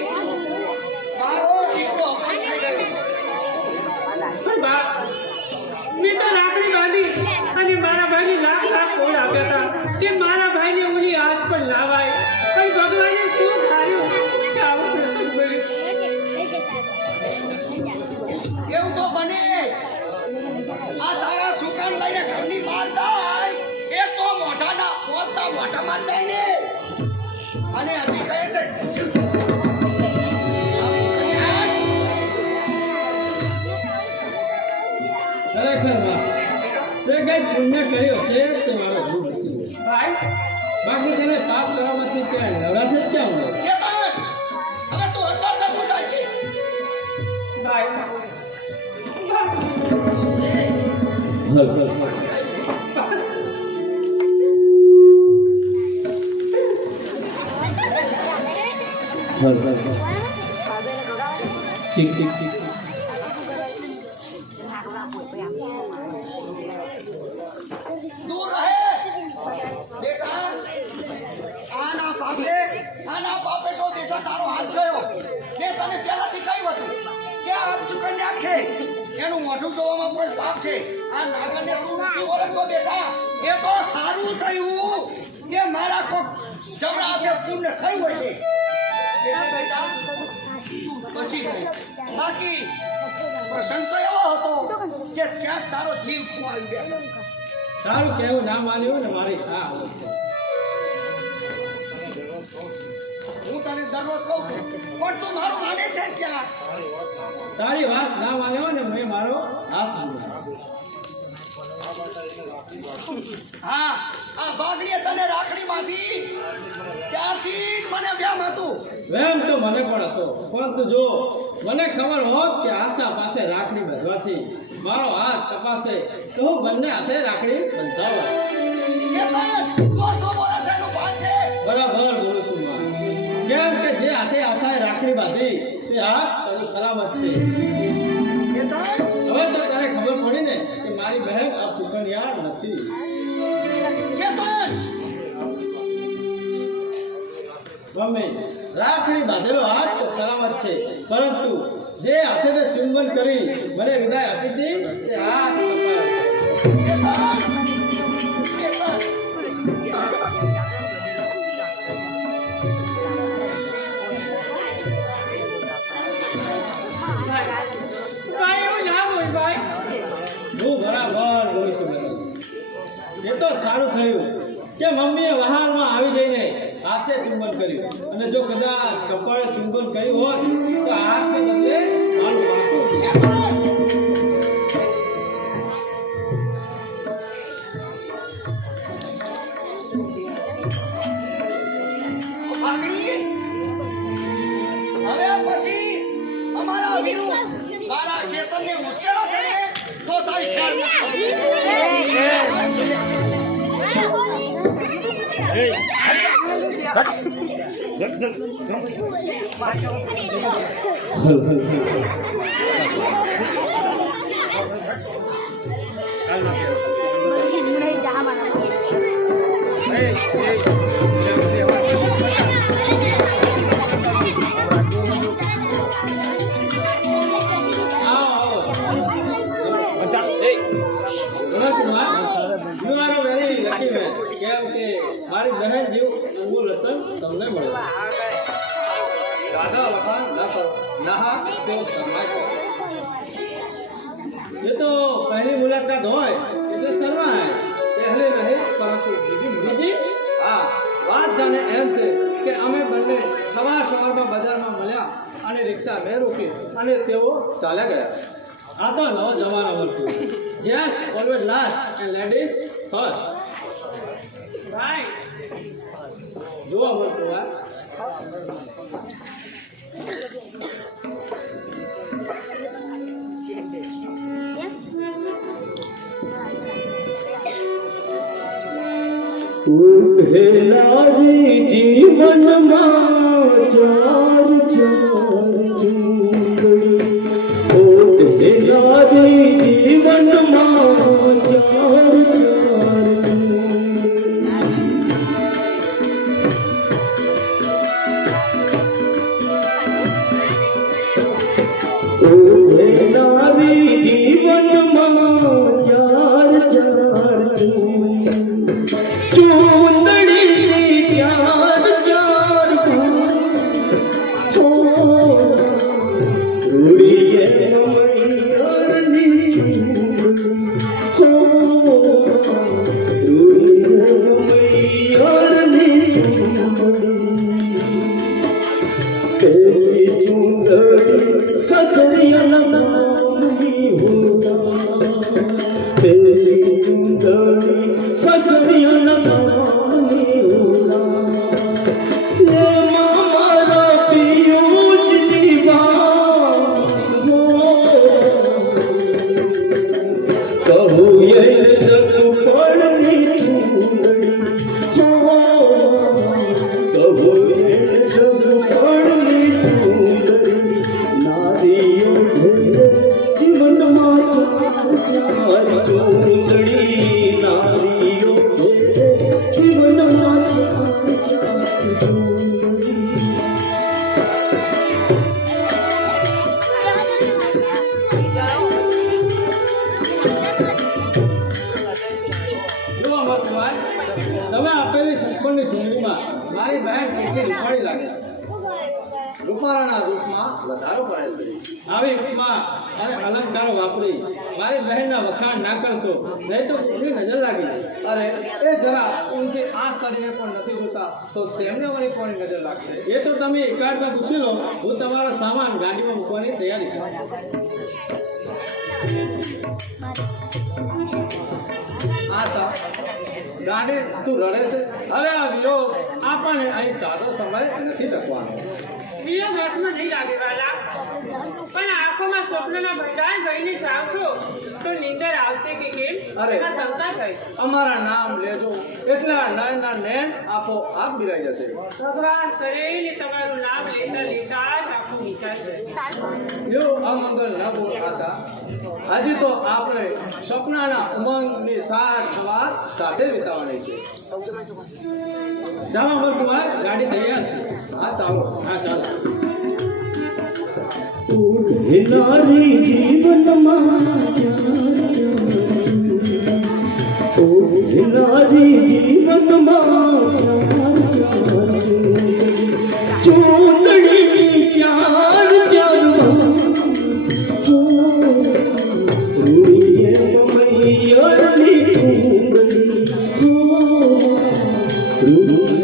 મારો દીકરો અપંગ થઈ ગયો. પણ બા મેં તો રાખડી બાંધી અને મારા ભાઈને લાખ લાખ ફોન આપ્યા હતા કે મારા ભાઈને ઓલી આજ પણ લાવાય પણ ભગવાને શું ધાર્યું કે આવો પ્રસંગ બન્યો એવું તો બને. આ તારા સુકાન લઈને ઘરની બહાર જાય એ તો મોઢાના પોસતા મોઢામાં જ જાય ને. અને હજી કહે છે ખરેખર બા તે કઈ પુણ્ય કર્યો છે તે મારો ગુરુ નથી. ભાઈ બાકી તને પાપ કરવામાંથી ક્યાંય નવરાશ જ ક્યાં મળે? કે પણ હવે તું અંદર નતું જાય છે. ભાઈ ઠીક ઠીક ઠીક દૂર રહે બેટા. આના પાપે તો બેટા તારો હાથ ગયો. મેં તને પહેલાથી કહ્યું હતું કે આ સુકન્યા છે એનું મોઢું જોવામાં પણ પાપ છે. આ નાગરને તું નથી ઓળખતો બેટા. એ તો સારું થયું કે મારા કોક જમણા હાથે પુણ્ય થયું હોય છે. એટલે બેટા બચી ગઈ. બાકી પ્રસંગ તો એવો હતો કે ક્યાંક તારો જીવ ખોવાઈ બેસે. સારું કેવું ના માન્યું ને મારી હા હું તને દરરોજ કહું છું પણ તું મારું માને છે ક્યાં? તારી વાત ના માન્યો ને મેં મારો હાથ માન્યો. હા આ બાગડીએ તને રાખડી બાંધી ત્યારથી જ મને વ્યામ હતું. વેમ તો મને પણ હતો પરંતુ જો મને ખબર હોત કે આશા પાસે રાખડી બાંધવાથી મારો હાથ તપાસે તો હું બંને હાથે રાખડી બંધાવત. કે પણ તું આ શું બોલે છે એનું ભાન છે? બરાબર બોલું છું માં. કેમ કે જે હાથે આશાએ રાખડી બાંધી તે હાથ સલામત છે. કે તાર હવે તો તને ખબર પડી ને કે મારી બહેન આ સુકન્યા નથી. કે તાર ગમે છે. રાખડી બાંધેલો હાથ તો સલામત છે પરંતુ જે હાથે તે ચુંબન કરી મને વિદાય આપી હતી તે હાથ કપાયો. કે તાર કે તાર ભાઈ એવું ના બોલ ભાઈ હું બરાબર બોલું છું બેટા. એ તો સારું થયું કે મમ્મીએ વહાણમાં આવી જઈને હાથે ચુંબન કર્યું અને જો કદાચ કપાળે ચુંબન કર્યું હોત તો હાથને બદલે મારું માથું. કે તાર બાગડી હવે પછી અમારા વીરુ મારા ચેતનને મુશ્કેલો છે ને તો તારી ખ્યાલ મારી બહેન જેવું અનમોલ રતન તમને મળ્યું. દાદા વખાણ ના કરો, ના તો શરમાય છે. ये तो पहली मुलाकात હોય એટલે શરમાય. પહેલે નહીં પરંતુ બીજી હા વાત જાણે એમ છે કે અમે બંને સવારમાં બજારમાં મળ્યા અને રિક્ષા મેં રોકી અને તેઓ ચાલ્યા ગયા. આ તો નવો જમાનો હતો. Gents always last and ladies first. ભાઈ જોવા મળતું હોય. ઉભેલારી જીવનમાં ચાર ચાર ચૂંદડી, ઉભેલારી જીવનમાં ચાર ચાર ઉભેલારી જીવનમાં ચાર ચાર ચૂંદડી ચાર ચાર રૂડીએ મૈયારની રૂડીએ મૈયારની તેરી ચૂંદડી સસરિયા નામની હોના, તેરી ચૂંદડી સસરિયા નામની હોના, એમાં મારા પિયુષની વાત કહું એ સગપણની ચૂંદડી, કહું એ સગપણની ચૂંદડી, નારીઓ જીવનમાં ચાર ચૂંદડી, નારીઓ જીવનમાં ચાર ચૂંદડી. જોવા મળતું હોય. તમે આપેલી છપ્પનની ચૂંટણીમાં મારી બહેન કેટલી રૂપાળી લાગે. રૂપાળાના રૂપમાં વધારો પડે છે. આવી ઉપમા અને અલંકારો વાપરી મારી બહેનના વખાણ ના કરશો, નહીં તો કોની નજર લાગી જાય. અરે એ જરા ઊંચી આંખ કરીને પણ નથી જોતા તો તેમને વળી કોની નજર લાગશે. એ તો તમે એકાદમાં પૂછી લો. હું તમારો સામાન ગાડીમાં મૂકવાની તૈયારી કરું. આ તો ગાડી તું રડે છે. હવે આ વિયો આપણને અહીં ચાલો સમય નથી ટકવાનો. વિયોગ હાથમાં નહીં લાગે વાલા, પણ આંખોમાં સ્વપ્નના ભંડાર ભરીને જાવ છો તો નીંદર આવશે કે કેમ? અરે. એમાં શંકા થઈ. અમારા નામ લેજો એટલે આ નયનના નયન આપો આપ બિરાઈ જશે. ભગવાન કરે ને તમારું નામ લેતા લેતા જ આંખો વિચારશે. એવું અમંગલ ન બોલાતા. હજી તો આપણે સ્વપ્નના ઉમંગની સવાર સાથે વિતાવવાની છે. ચાલો અમર કુમાર, ગાડી તૈયાર છે. હા ચાલો. હા ચાલો. ઉભેલારી જીવનમાં ચાર ચાર, ઉભેલારી જીવનમાં ચાર ચાર ચૂંદડી ચાર ચાર રૂડીએ મૈયારની ચૂંદડી, રૂડીએ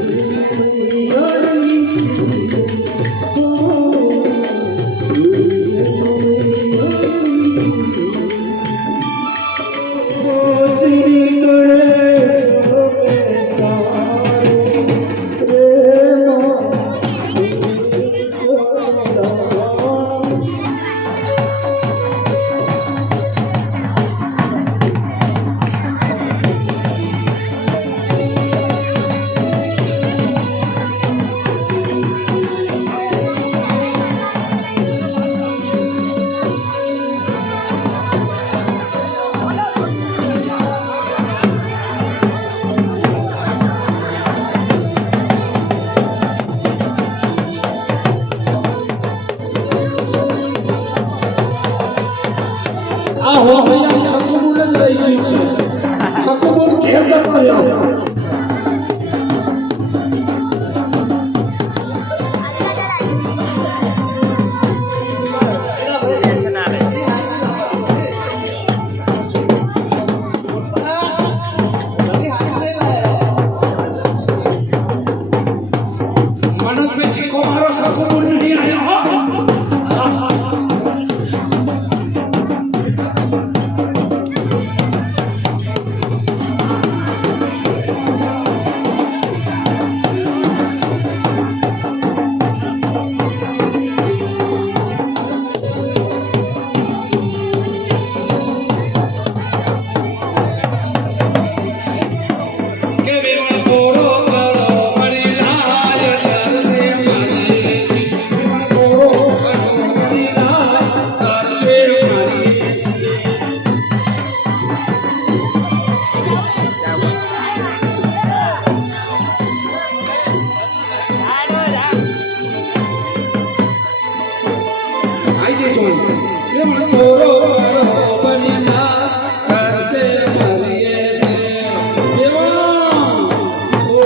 શ્રી ગણેશ રે પણ તોરો બનેલા કરશે મારીએ છે એવા ઓ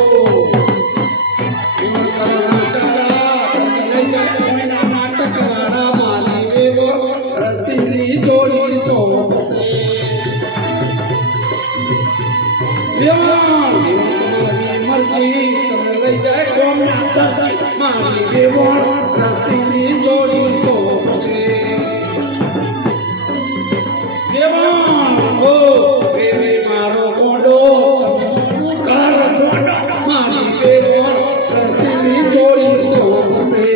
નાટક વાળા મારી એવો રસીલી જોડી સોંપશે મારી મરજી તમે લઈ જાય કોમના મારી એવો રસીલી જોડી સોંપશે ઓ બેબી મારો કોંડો કાર મારી એવો રસીલી જોડી સોંપશે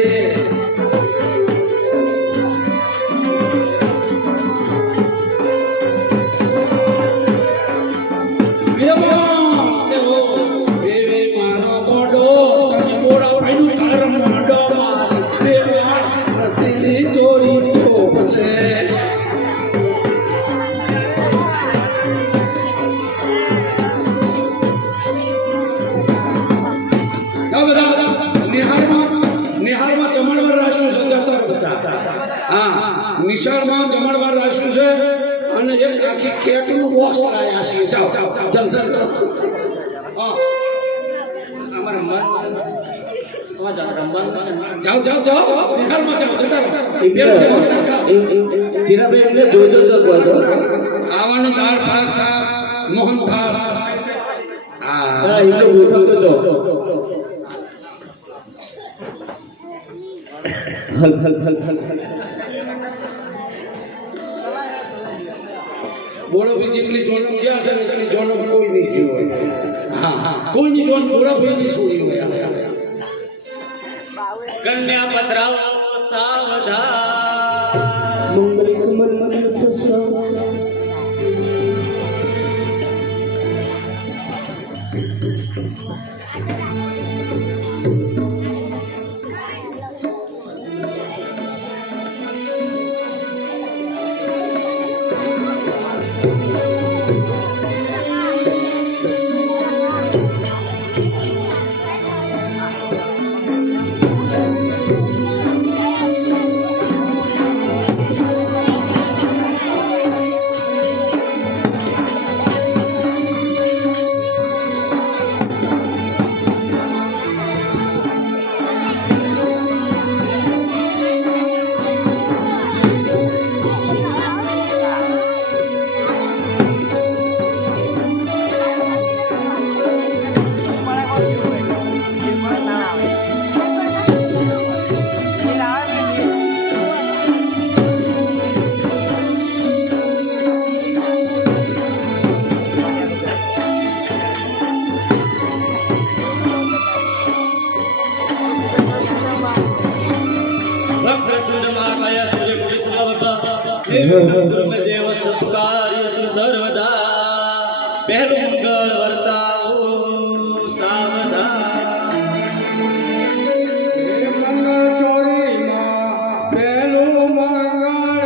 નિશાળમાં જમણવાર રાખ્યું છે અને એક આખી કેટનું બોક્સ લાયા છીએ જાઓ જલસા કરો જાઓ જાઓ જાઓ નિહાળમાં જાઓ જતા ખાવાનું દાળ ભાત શાક મોહન થાળ બોલો ભાઈ જેટલી જોનમ ગયા છે એટલી જોનમ કોઈ નહીં ગયું હોય હા કોઈની જોન બોલો ભાઈ નહીં છોડી હોય કન્યા પધરાવો સાવધાન મંગલ કમલ મંગલ પ્રસાદ દેવ સત્કાર્યસુ સર્વદા પહેલું મંગળ વર્તાવો સાવધાન મંગળ ચોરીમાં પહેલું મંગળ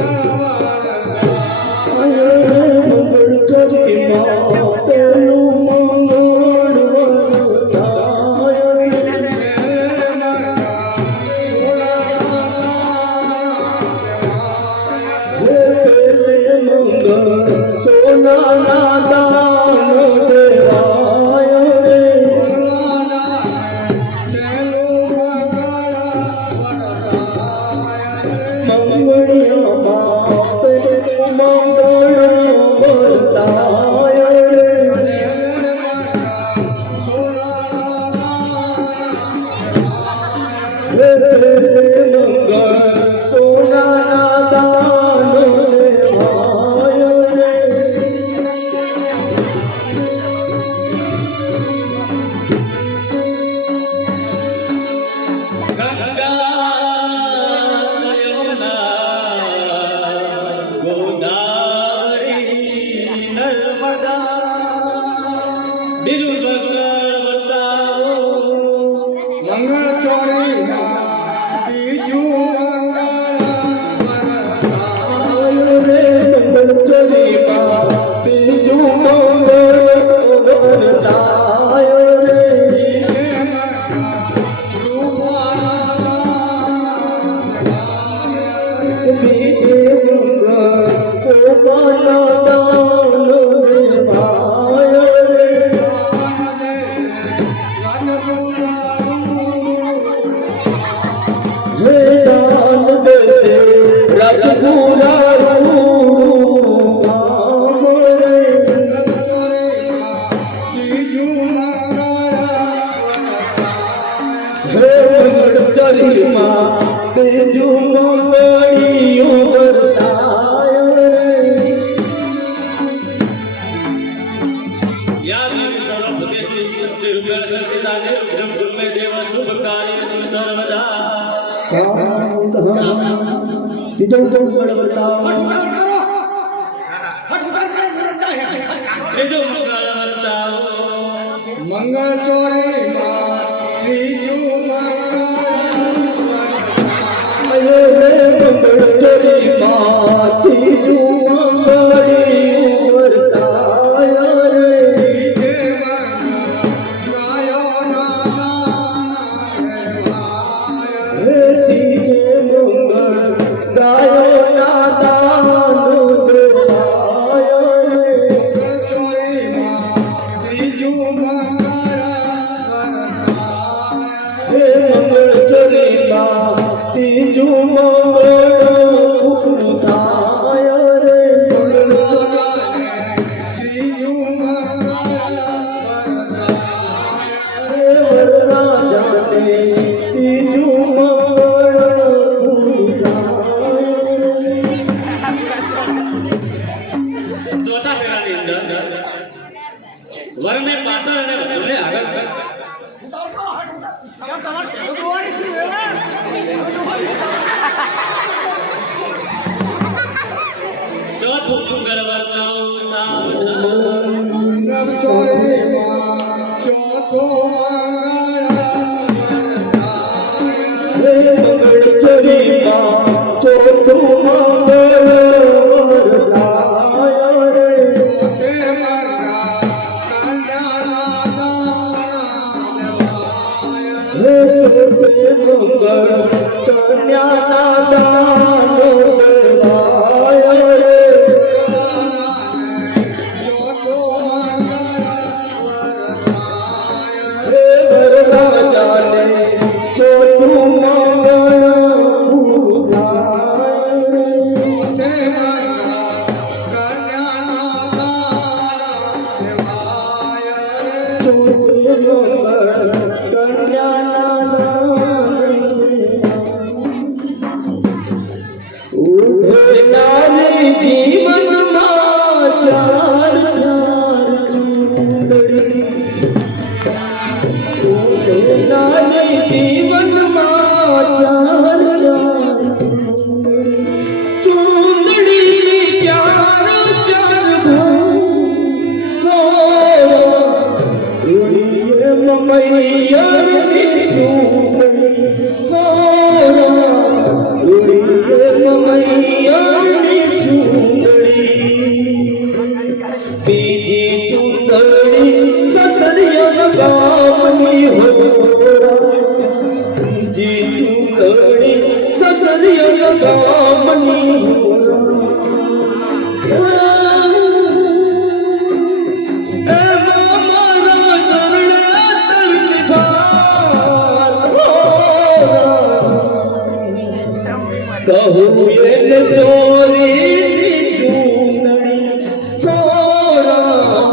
ચોરી હે દાન દેશે રાજપુરા બીજું મંગળીયું વર્તાય યાદ રાખી સર્વપતિ શ્રી શક્તિ રૂપેણ સંચિતાને બ્રહ્મકુલ में देव शुभ કાર્ય સર્વદા બીજું મંગળ વર્તાય ત્રીજું મંગળ વર્તાવો મંગળ ચોરી ત્રીજું મંગળ માતી મંગળી વર્તાય રે તીજે મંગળ ગાયો ના દાનો દેવાય રે હે મંગળ ચોરીમાં ત્રીજું મંગળ પૂરું થાય રે રે વરરાજાને ત્રીજું મંગળ પૂરું થાય ચોથા ફેરાની અંદર વરને પાછળ અને વધુને આગળ ચોથું મંગળ વર્તાવો સાવધાન હે મંગળ ચોરીમાં ચોથું મંગળ વર્તાય રે હે ચોથે મંગળ કન્યાના દાનો દેવાય રે હે વરરાજાને ચોથું મંગળ પૂરું થાય રે ચોથે મંગળ કન્યાના ઉભેનારી જીવનમાં ચાર ચાર ચૂંદડી ઉભેનારી જીવનમાં ચાર ચાર ચૂંદડી ચાર ચાર ઉડીએ મમૈયરની ચૂંદડી ઉડીએ મમૈયરની ચૂંદડી બીજી ચૂંદડી સસરિયન ગામની હો બીજી ચૂંદડી સસરિયન ગામની કહું એને ચોરીની ચૂંદડી ચોરા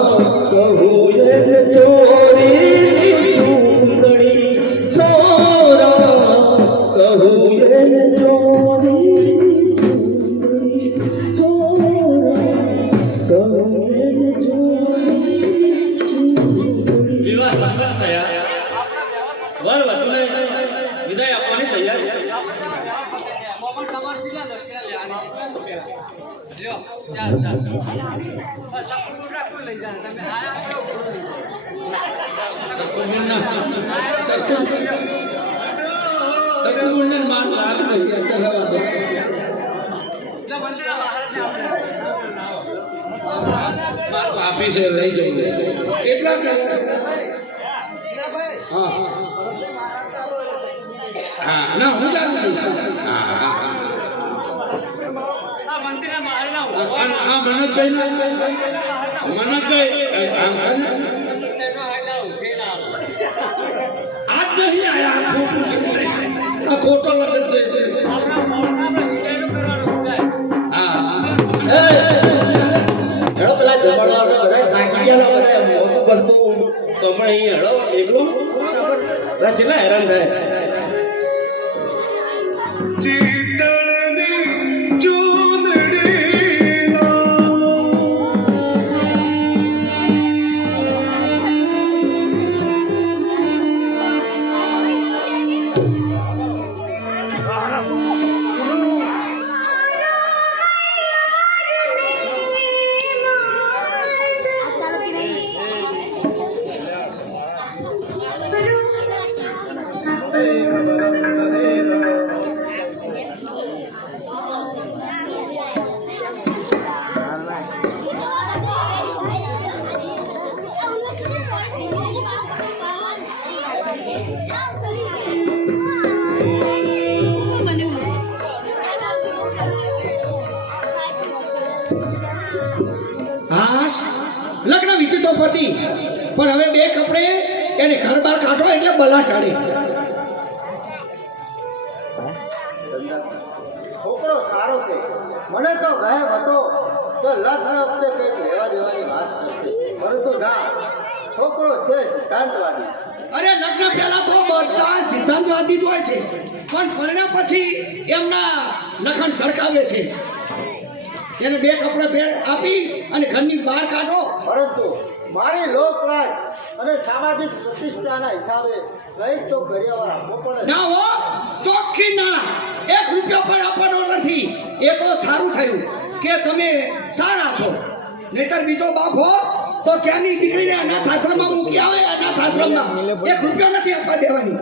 કહું એને ચોરીની ચૂંદડી ચોરા કહું એને ચોરીની ચૂંદડી ચોરા કહું એને ચોરીની ચૂંદડી વિવાહ સંપન્ન થયા વર વધુને વિદાય આપવાની તૈયારી આપી છે લઈ જવું કેટલા હા હા ના હું ચાલુ હા મનોજભાઈ આજ નહીં આયા ખોટું છે આ ખોટો લગન છે કેટલા હેરાન થાય હાશ લગ્ન વીતી તો પતિ પણ હવે બે કપડે એને ઘર બહાર કાઢો એટલે બલા ટાળે છોકરો સારો છે મને તો વહેમ હતો કે લગ્ન વખતે કંઈક લેવા દેવાની વાત થશે પરંતુ ના છોકરો છે સિદ્ધાંતવાદી અરે લગ્ન પહેલા તો બધા સિદ્ધાંતવાદી જ હોય છે પણ પરિણામ પછી એમના લખણ ઝળકાવે છે એને બે કપડા પહેર આપી અને ઘરની બહાર કાઢો પરંતુ મારી લોકલાજ અને સામાજિક પ્રતિષ્ઠાના હિસાબે કંઈક તો કર્યાવાર આપવો પડે ના હો ચોખ્ખી ના એક રૂપિયો પણ આપવાનો નથી એ તો સારું થયું કે તમે સારા છો નહીતર બીજો બાપ હો તો ક્યાંની દીકરીને અનાથ આશ્રમમાં મૂકી આવે અનાથ આશ્રમમાં એક રૂપિયો નથી આપવા દેવાની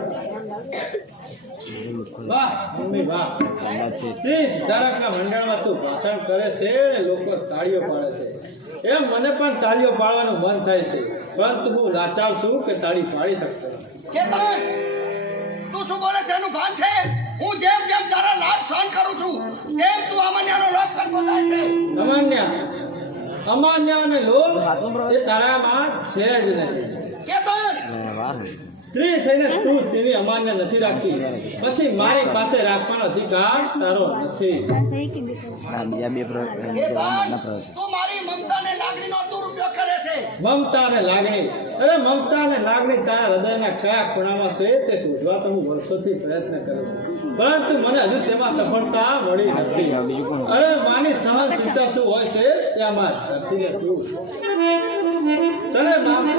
વાહ મમ્મી વાહ શ્રી સિદ્ધારકના મંડળમાં તું ભાષણ કરે છે અને લોકો તાળીઓ પાડે છે એમ મને પણ તાળીઓ પાડવાનું મન થાય છે પરંતુ હું લાચાર છું કે તાળી પાડી શકતો નથી. કેતન તું શું બોલે છે એનું ભાન છે હું જેમ જેમ તારા લાડ સહન કરું છું તેમ તું અમાન્યાનો લોભ કરતો જાય છે અમાન્ય અને લોભ એ તારામાં છે જ નહીં. કેતન સ્ત્રી થઈને તું તેની અમાન્ય નથી રાખતી પછી મારી પાસે રાખવાનો અધિકાર તારો નથી. કેતન તું મારી મમતાને લાગણીનો દુરુપયોગ કરે છે મમતા અને લાગણી અરે મમતા અને લાગણી તારા હૃદયના કયા ખૂણામાં છે તે શોધવા તો હું વર્ષોથી પ્રયત્ન કરું છું પરંતુ મને હજુ તેમાં સફળતા મળી નથી. અરે માની સહનશીલતા શું હોય છે ત્યાંમાં ધરતીને તું તને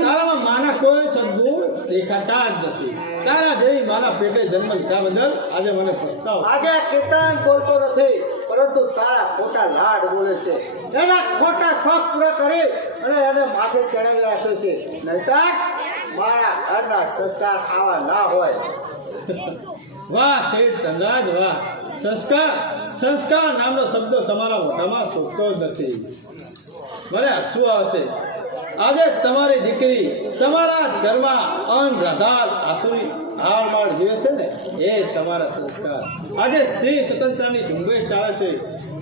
તારામાં માના કોઈ સદગુણ દેખાતા જ નથી. તારા જેવી મારા પેટે જન્મ લીધા બદલ આજે મને પસ્તાવ. આજે કેતન બોલતો નથી પરંતુ તારા ખોટા લાડ બોલે છે એના ખોટા શોખ પૂરા કરી અને એને માથે ચડાવી રાખ્યો છે નહીતર મારા ઘરના સંસ્કાર આવા ના હોય વાહ શેઠ ધનરાજ વાહ સંસ્કાર નામનો શબ્દ તમારા મોઢામાં શોભતો જ નથી. મને હસવું આવશે. આજે તમારી દીકરી તમારા ઘરમાં અન્ન રાધાર આસુરી હારમાળ જીવે છે ને એ તમારા સંસ્કાર. આજે સ્ત્રી સ્વતંત્રતાની ઝુંબેશ ચાલે છે.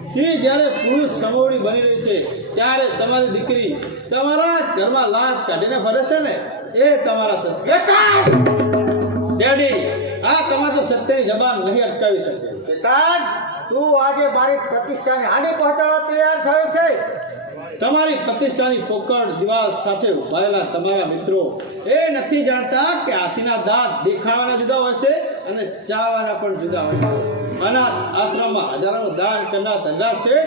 સ્ત્રી જ્યારે પુરુષ સમોવડી બની રહી છે ત્યારે તમારી દીકરી તમારા જ ઘરમાં લાજ કાઢીને ફરે છે ને એ તમારા સંસ્કાર. ડેડી આ તમારો સત્યની જબાન નહીં અટકાવી શકે. કેતન તું આજે મારી પ્રતિષ્ઠાને હાનિ પહોંચાડવા તૈયાર થયો છે તમારી પ્રતિષ્ઠાની પોકળ દિવાલ સાથે ઉભારેલા તમારા મિત્રો એ નથી જાણતા કે હાથીના દાંત દેખાવાના જુદા હોય છે અને ચાવવાના પણ જુદા હોય છે. અનાથ આશ્રમમાં હજારોનું દાન કરનાર ધનરાજ છે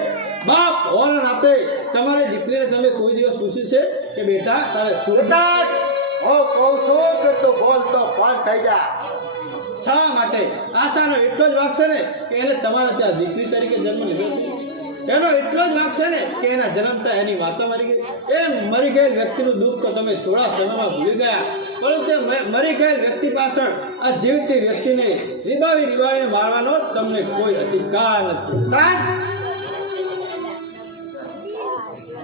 બાપ હોવાના નાતે તમારી દીકરીને તમે કોઈ દિવસ પૂછ્યું છે કે બેટા તારે શું કેતન હું કહું છું કે તું બોલતો બંધ થઈ જા શા માટે આશાનો એટલો જ વાંક છે ને કે એને તમારા ત્યાં દીકરી તરીકે જન્મ લીધો છે. એનો એટલો જ વાંક છે ને કે એના જન્મતા એની માતા મરી ગઈ. એ મરી ગયેલ વ્યક્તિનું દુઃખ તો તમે થોડા સમયમાં ભૂલી ગયા પરંતુ મરી ગયેલ વ્યક્તિ પાછળ આ જીવતી વ્યક્તિને રીબાવીને મારવાનો તમને કોઈ અધિકાર નથી.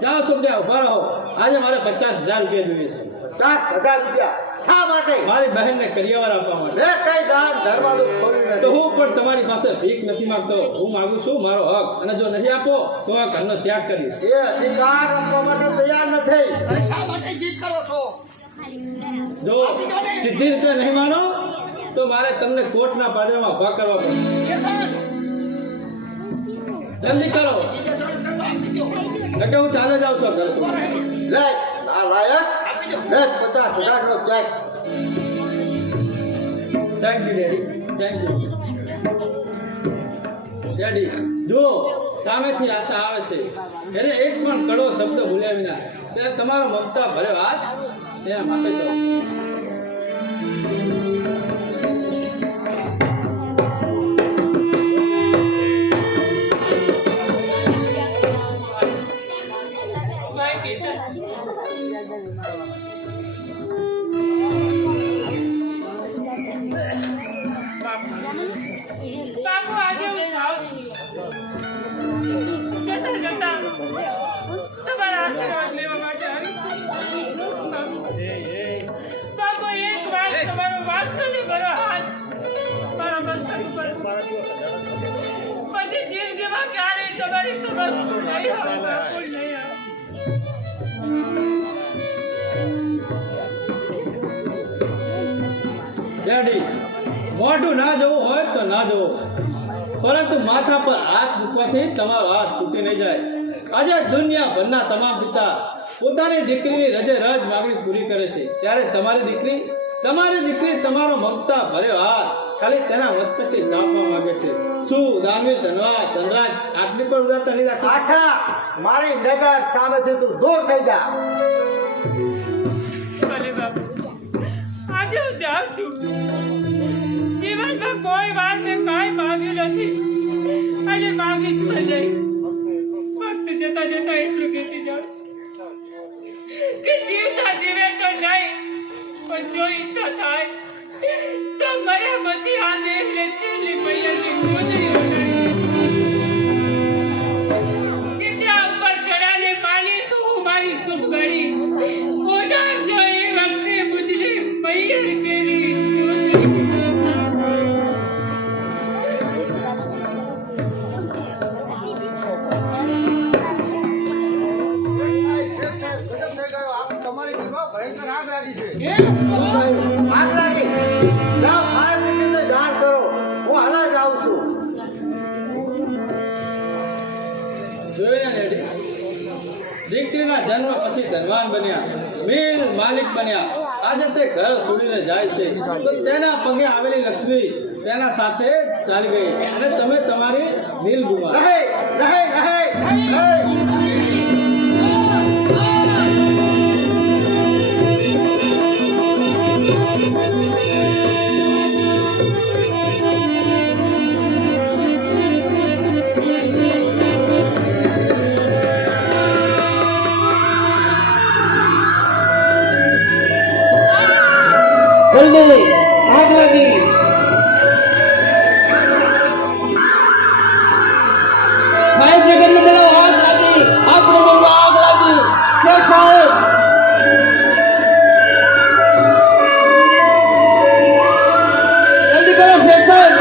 જાઓ સમજ્યા ઉભા રહો. આજે મારે 50,000 રૂપિયા જોઈએ છે. 50,000 રૂપિયા શા માટે મારી બહેનને કરિયાવર આપવા માટે. મેં કઈ દાન દરવાજો ખોલ્યું તો નથી હું પણ તમારી પાસે ભીખ નથી માંગતો. હું માંગુ છું મારો હક અને જો નહીં આપો તો આ ઘરનો ત્યાગ કરીશ. એ અધિકાર આપવા માટે તૈયાર નથી અરે શા માટે જીત કરો છો જો સીધી રીતે નહીં માનો તો મારે તમને કોર્ટના પાદરમાં ઉભા કરવા પડશે. જલ્દી કરો એટલે હું ચાલે જાઉં છું ઘર સુધી. લે આ લાયક લે 50,000 નો cheque thank you daddy, thank you daddy. જો સામેથી આશા આવે છે એને એક પણ કડવો શબ્દ ભૂલ્યા વિના ત્યારે તમારો મમતા ભર્યો હાથ એના માટે તો બાપુ આજે હું જાઉં છું. જતા જતા તમારા આશીર્વાદ લેવા માટે આવી છું. બાપુ એક વાત તમારો વાત્સલ્ય કરો હાથ મારા મસ્તક પર. પછી જિંદગીમાં ક્યારેય તમારી સમજ નહીં આવે બાપુ, નહીં આવે. ડેડી, મોઢું ના જોવું હોય તો ના જોવો, પરંતુ માથા પર હાથ મૂકવાથી તમારો હાથ તૂટી નહીં જાય. આજે દુનિયાભરના તમામ પિતા પોતાની દીકરીની રજે રજ માગણી પૂરી કરે છે, ત્યારે તમારી દીકરી તમારો મમતા ભર્યો હાથ ખાલી તેના મસ્તકથી ચાપવા માંગે છે. શું દાનવીર ધનવાદ ધનરાજ આટલી પણ ઉદારતા નહીં રાખી? આશા, મારી નજર સામેથી તું દૂર થઈ જા. ભલે બાપુ, આજે હું જાઉં છું. જીવનમાં કોઈ વાત ને કાંઈ માંગ્યું નથી, આજે માંગી જ નહીં. ફક્ત જતા જતા એટલું કહેતી જાઉં છું કે જીવતા જીવે તો નહીં, પણ જો ઈચ્છા થાય તો મર્યા પછી આ દેહને છેલ્લી મૈયાની ગોદડી બનાવી જેટલા ઉપર ચડાને માનીશું હું મારી શુભ ઘડી. ઓઢાર જો એ વખતે મુજને મૈયર કેવી જોતરી. તમારી વિવાહ ભયંકર આગ લાગી છે. આગ લાગી? જાઓ, ફાયર બ્રિગેડને જાણ કરો. હું હાલા જ આવું છું. જોયું ને ડેડી, દીકરીના જન્મ પછી ધનવાન બન્યા, મિલ માલિક બન્યા, આજે તે ઘર છોડીને જાય છે તો તેના પગે આવેલી લક્ષ્મી તેના સાથે ચાલી ગઈ અને તમે તમારી મિલ ગુમાવી. રહે રહે રહે રહે. જલ્દી આગ લાગી. ફાયર બ્રિગેડને બોલાવો, આગ લાગી. આગ બ્રિગેડમાં આગ લાગી. શેઠ સાહેબ, જલ્દી કરો શેઠ સાહેબ.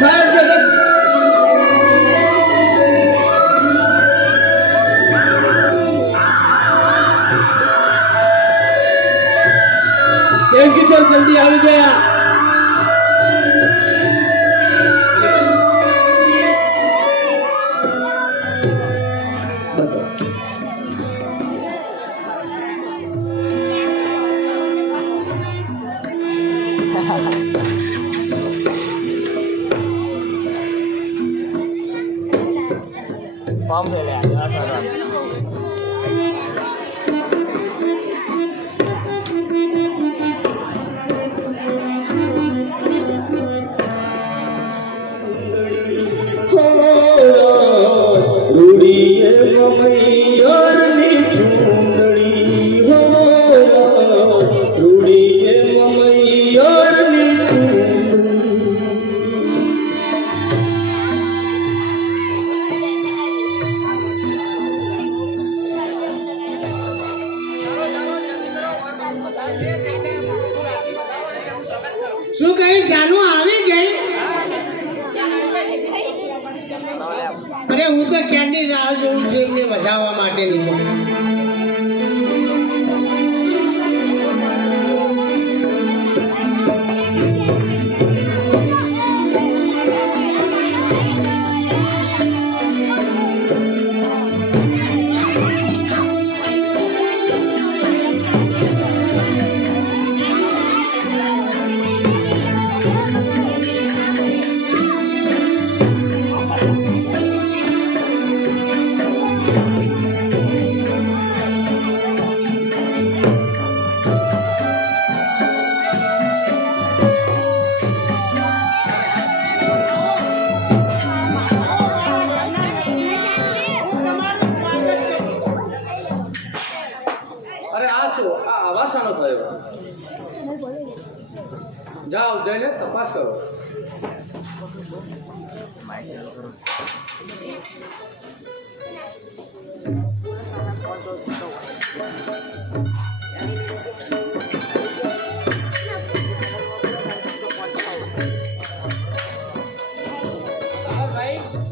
Fire brigade thank you sir, જલ્દી આવી ગયા. બસ રૂડીએ મમૈયાની ચૂંદડી હો, રૂડીએ મમૈયાની શું કઈ જાનું આવી ગઈ? અરે હું તો ક્યાંની રાહ જોઉં છું એમને વધાવવા માટેની. બાપુ આ આવાજ શાનો થયો? જાઓ જઈને તપાસ કરો.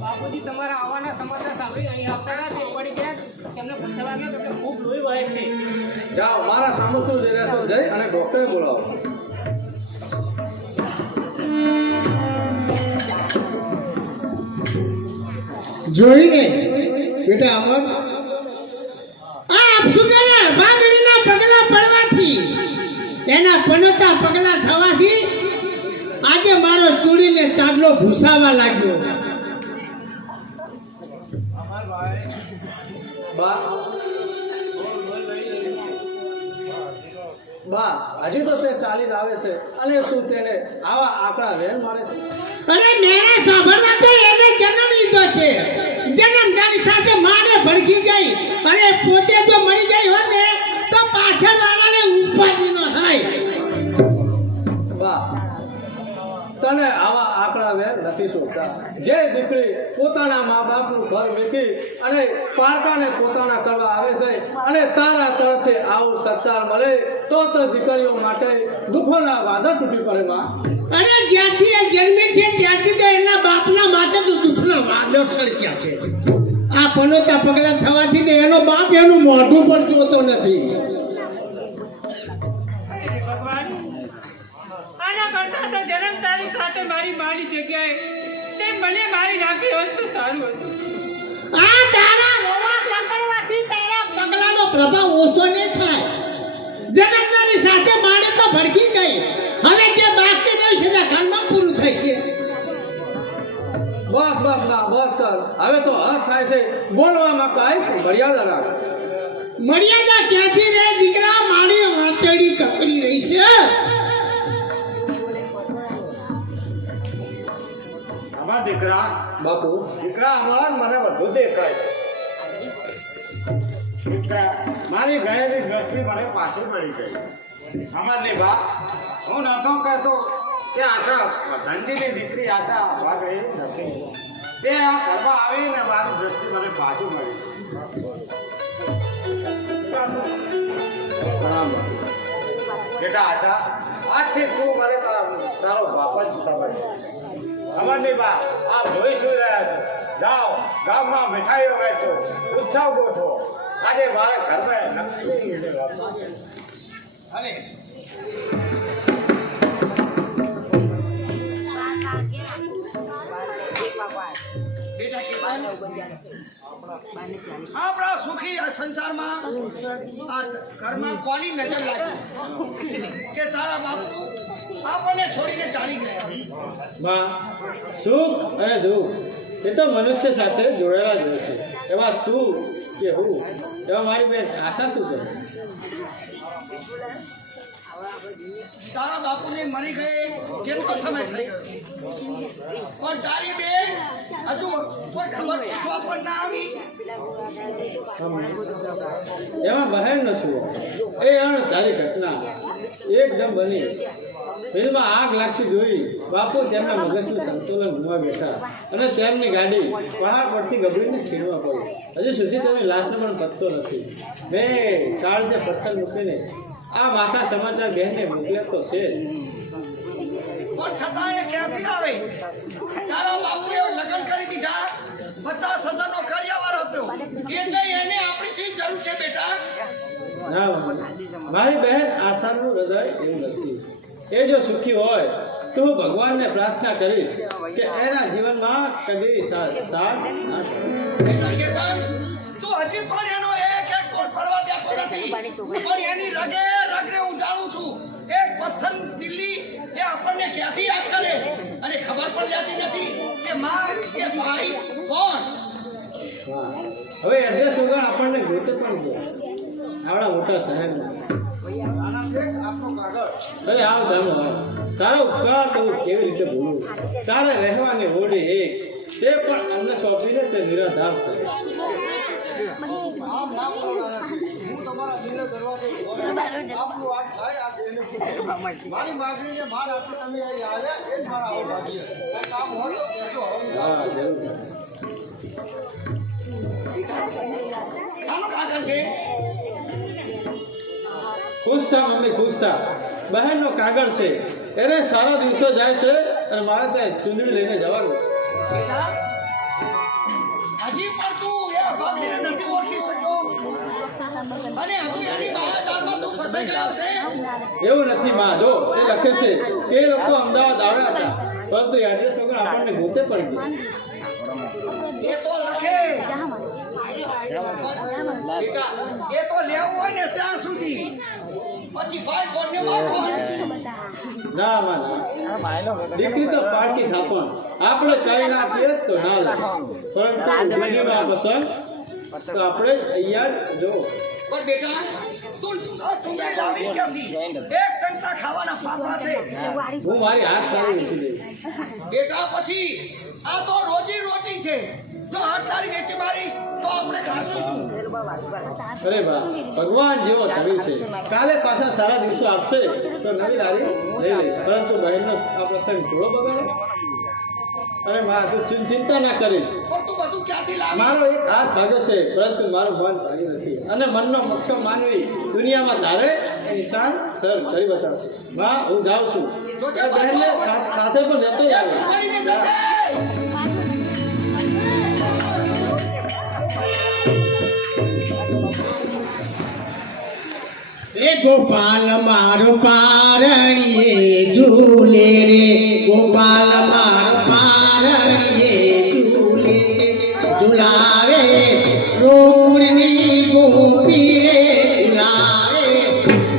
બાપુજી તમારા આવવાના સમાચાર સાંભળી અહીં આવતા હતા તે પડી ગયા તેમને ભૂખ લાગ્યો તેમને ખૂબ લોહી વહે છે. જાઓ મારા સામુ શું જઈ રહ્યા છો જઈ અને ડોક્ટરને બોલાવો. જોઈને બેટા અમર આ આપસુકેલા બાગડીના પગલા પડવાથી એના પનોતા પગલા થવાથી આજે મારો ચૂડીને ચાંદલો ભૂસાવા લાગ્યો. બા હજી તો તે ચાલી જ આવે છે અને શું તેને આવા આકડા વેણ મારે છે? અને મેણે સાંભળવા તો એને જન્મ લીધો છે. જન્મતાની સાથે માને ભડકી ગઈ અને પોતે જો મરી ગઈ હોત ને તો પાછળ વાળાને ઉપાધિ ન થાય. બા તને આવા આકડા વેણ નથી શોધતા. જે દીકરી પોતાના મા બાપનું ઘર વેચી અને પારકાને પોતાના કરવા આવે છે અને તારા તરફથી આવું સત્કાર મળે તો દીકરીઓ માટે દુઃખોના વાદળ તૂટી પડે. માં અને જ્યાંથી એ જન્મી છે ત્યાંથી તો એના બાપના માથે તો દુઃખના વાદળ સળક્યા છે. આ પનોતા પગલા થવાથી તો એનો બાપ એનું મોઢું પણ જોતો નથી. આના કરતા તો જન્મ તારીખ સાથે મારી માની જગ્યાએ તે મને મારી નાખી હોત તો સારું હતું. આ તારા રોવા પકડવાથી તારા પગલાનો પ્રભાવ ઓછો નહીં થાય. જન્મતાની સાથે માને તો ભડકી ગઈ. હવે જે બાકી રહ્યું છે તે કાલમાં પૂરું થશે. બસ બસ ના બસ કર. હવે તો હસ થાય છે. બોલવામાં કાંઈ મર્યાદા રાખ. મર્યાદા ક્યાંથી રે દીકરા? મારી વાતડી કકડી રહી છે. અમારા દીકરા બાપુ અમારા મને બધું દેખાય છે. દીકરા, મારી ગયેલી દ્રષ્ટિ મને પાછી મળી ગઈ. અમારની બા હું નતો કહેતો કે આશા ધનજીની દીકરી આશા ભાગ એ નથી. તે આ ઘરમાં આવીને મારી દ્રષ્ટિ મને પાછી મળી. બેટા આશા આજથી તું મને તારો બાપ જ સમજ. અમારની બા આ જોઈ સુઈ રહ્યા છે. જાઓ ગામમાં મીઠાઈઓ વેચો, ઉત્સવ ગોઠવો. આજે મારા ઘરમાં લક્ષ્મી અને આપણા સુખી આ સંસારમાં આ ઘરમાં કોની નજર લાગી કે તારા બાપ આપણને છોડીને ચાલી ગયા? માં સુખ અને દુઃખ એ તો મનુષ્ય સાથે જોડાયેલા જ હોય છે. એવા તું કે હું એવા મારી બેન આશા શું કરે? તારા બાપુને મરી ગયે કેટલો સમય થઈ ગયો, પણ તારી બેન હજુ કોઈ ખબર પૂછવા પણ ના આવી. એમાં બહેન ન શું એ અણ તારી ઘટના એકદમ બની. ફિલ્મમાં આગ લાગતી જોઈ બાપુ તેમના મગજનું સંતુલન ગુમા બેઠા અને તેમની ગાડી પહાડ પરથી ગબડીને ખીણવા પડી. હજુ સુધી તેમની લાશનો પણ પત્તો નથી. મેં કાળજે પથ્થર મૂકીને આ માથા સમાચાર બહેનને મોકલ્યા તો છે જ. પણ છતાં એ ક્યાંથી આવે? તારા બાપુએ લગ્ન કરી દીધા, 50,000નો કરિયાવર આપ્યો, એટલે એને આપણી શી જરૂર છે બેટા? ના મમ્મી, મારી બહેન આશાનું હૃદય એવું નથી. એ જો સુખી હોય તો હું ભગવાનને પ્રાર્થના કરીશ કે એના જીવનમાં કદી સાથ ના બેટા કેતન, તું હજી પણ એનો એક એક કોણ પડવા દેતો નથી. પણ એની રગે રગને હું જાણું છું. એક પથ્થર દિલ્હી એ આપણને ક્યાંથી યાદ કરે અને ખબર પણ લેતી નથી કે માં કે ભાઈ કોણ. હા, હવે એડ્રેસ વગર આપણને જોતો પણ જો આવડા મોટા શહેરમાં. અરે આવ ધામો તારો ઉપકાર તો હું કેવી રીતે ભૂલું? તારે રહેવાની હોડી એક તે પણ અમને સોંપીને તે નિરાધાર થાય. આમ ના બોલો દાદાજી. હું તમારા દિલે દરવાજા બોલવા દો. આપણું વાત થાય આ એને મારી માગણીને માન આપી તમે અહીં આવ્યા એ જ મારા અવભાગ્ય. કંઈ કામ હોય તો કહેજો, હવે હું જાઉં હા છું. જરૂર શાનું કાગળ છે? ખુશ થા મમ્મી ખુશ થા બહેનનો કાગળ છે એને સારા દિવસો જાય છે અને મારે ત્યાં ચૂંદડી લઈને જવાનું બેટા, હજી પણ તું એ અભાગીને નથી ઓળખી શક્યો અને હજુ એની માયાજાળમાં તું ફસાઈ ગયો છે. એવું નથી માં જો એ લખે છે કે એ લોકો અમદાવાદ આવ્યા હતા પરંતુ એડ્રેસ વગર આપણને ગોતે પડી ગયું એ તો લખે બેટા, એ તો લેવું હોય ને ત્યાં સુધી પછી ભાઈ કોને વાપરો. ના માં દીકરી તો પાકી થાપણ આપણે કઈ ના આપીએ તો ના લે પરંતુ દુનિયામાં પસંદ તો આપણે અહીંયા જ જો પણ બેટા, તું આ ચૂંટણી લાવીશ ક્યાંથી? એક ટંકા ખાવાના પાપડા છે. હું મારી હાથ સારી વેચી દઈશ બેટા, પછી આ તો રોજી રોટી છે. જો હાથ તારી વેચી મારીશ તો આપણે ખાશું શું? અરે બા ભગવાન જેવો ધણી છે કાલે પાછા સારા દિવસો આપશે તો નવી લારી લઈ લઈશ પરંતુ બહેનનો આ પ્રસંગ થોડો બગાડે અરે માં તું ચિંતા ના કરીશ પણ તું બધું ક્યાંથી લાવી? મારો એક હાથ ભાગ્યો છે પરંતુ મારું મન ભાગ્યું નથી અને મનનો મક્કમ માનવી દુનિયામાં ધારે એ નિશાન સર કરી બતાવશે માં હું જાઉં છું એ બહેનને સાથે પણ લેતો જ આવે એ ગોપાલ મારો પારણીએ ઝૂલે રે ગોપાલ મારો પારણીએ ઝૂલે ઝુલાવે રોકુળની ગોપી રે ઝુલાવે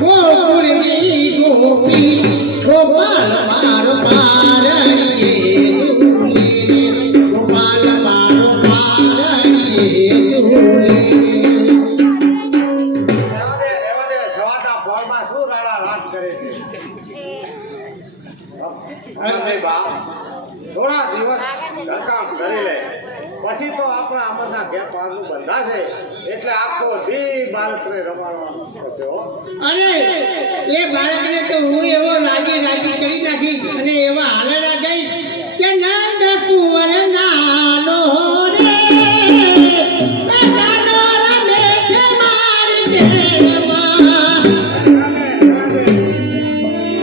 રોકુળની ગોપી ગોપાલ મારો પારણીએ ઝૂલે રે ગોપાલ મારો પારણીએ ઝૂલે રહેવા દે સવારના પોરમાં શું રાડા રાત કરે છે અરે બા થોડા દિવસ ઘરકામ કરી લે પછી તો આપણા અમરના ઘેર પારનું બંધાશે એટલે આખો દી બાળકને રમાડવાનું થશે હો. અરે એ બાળકને તો હું એવો રાજી રાજી કરી નાખીશ અને એવા હાલડા ગઈશ કે નંદ કુંવર નાનો રે નાનો રમે છે મારી જેલમાં.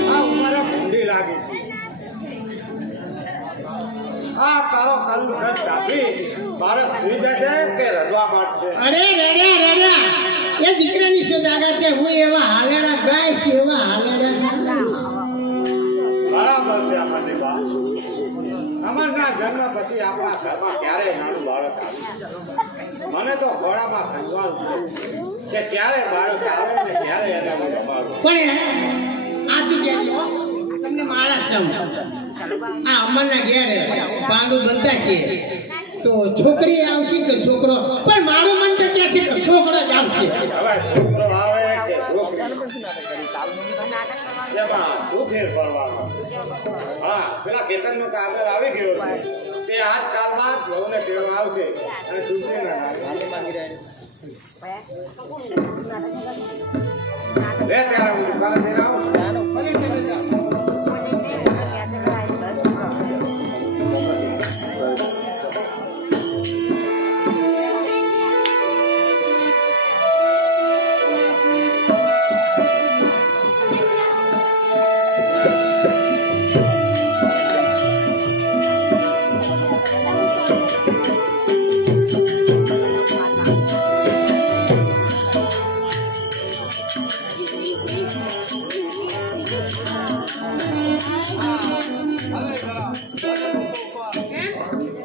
આ ઉંમરે ભૂંડી લાગી છે આ તારો કરું ઘર ચાપી બાળક સુઈ જશે કે રડવા માંડશે અરે રડ્યા રડ્યા એ દીકરાની શું જાગા છે હું એવા હાલડા ગાઈશ એવા હાલડા ગાઈશ. બરાબર છે આપણને બા અમારના જન્મ પછી આપણા ઘરમાં ક્યારેય નાનું બાળક આવ્યું મને તો ઘોડામાં ખંજવાળું છે કે ક્યારે બાળક આવે ને ક્યારે એને હું રમાડું. પણ આ ચૂક્યા તમને મારા સમ આ અમરના ઘેર પાંડુ બનતા છે તો છોકરી આવશે કે છોકરો પણ મારું મન તો કહે છે કે છોકરો જ આવશે. હવે છોકરો આવે કે છોકરી એમાં શું ફેર પડવાનો હા પેલા ખેતરનો કાગળ આવી ગયો છે તે આજકાલમાં જ વહુને તેડવા આવશે અને ચૂંટણીના લે ત્યારે હું દુકાને જઈને આવું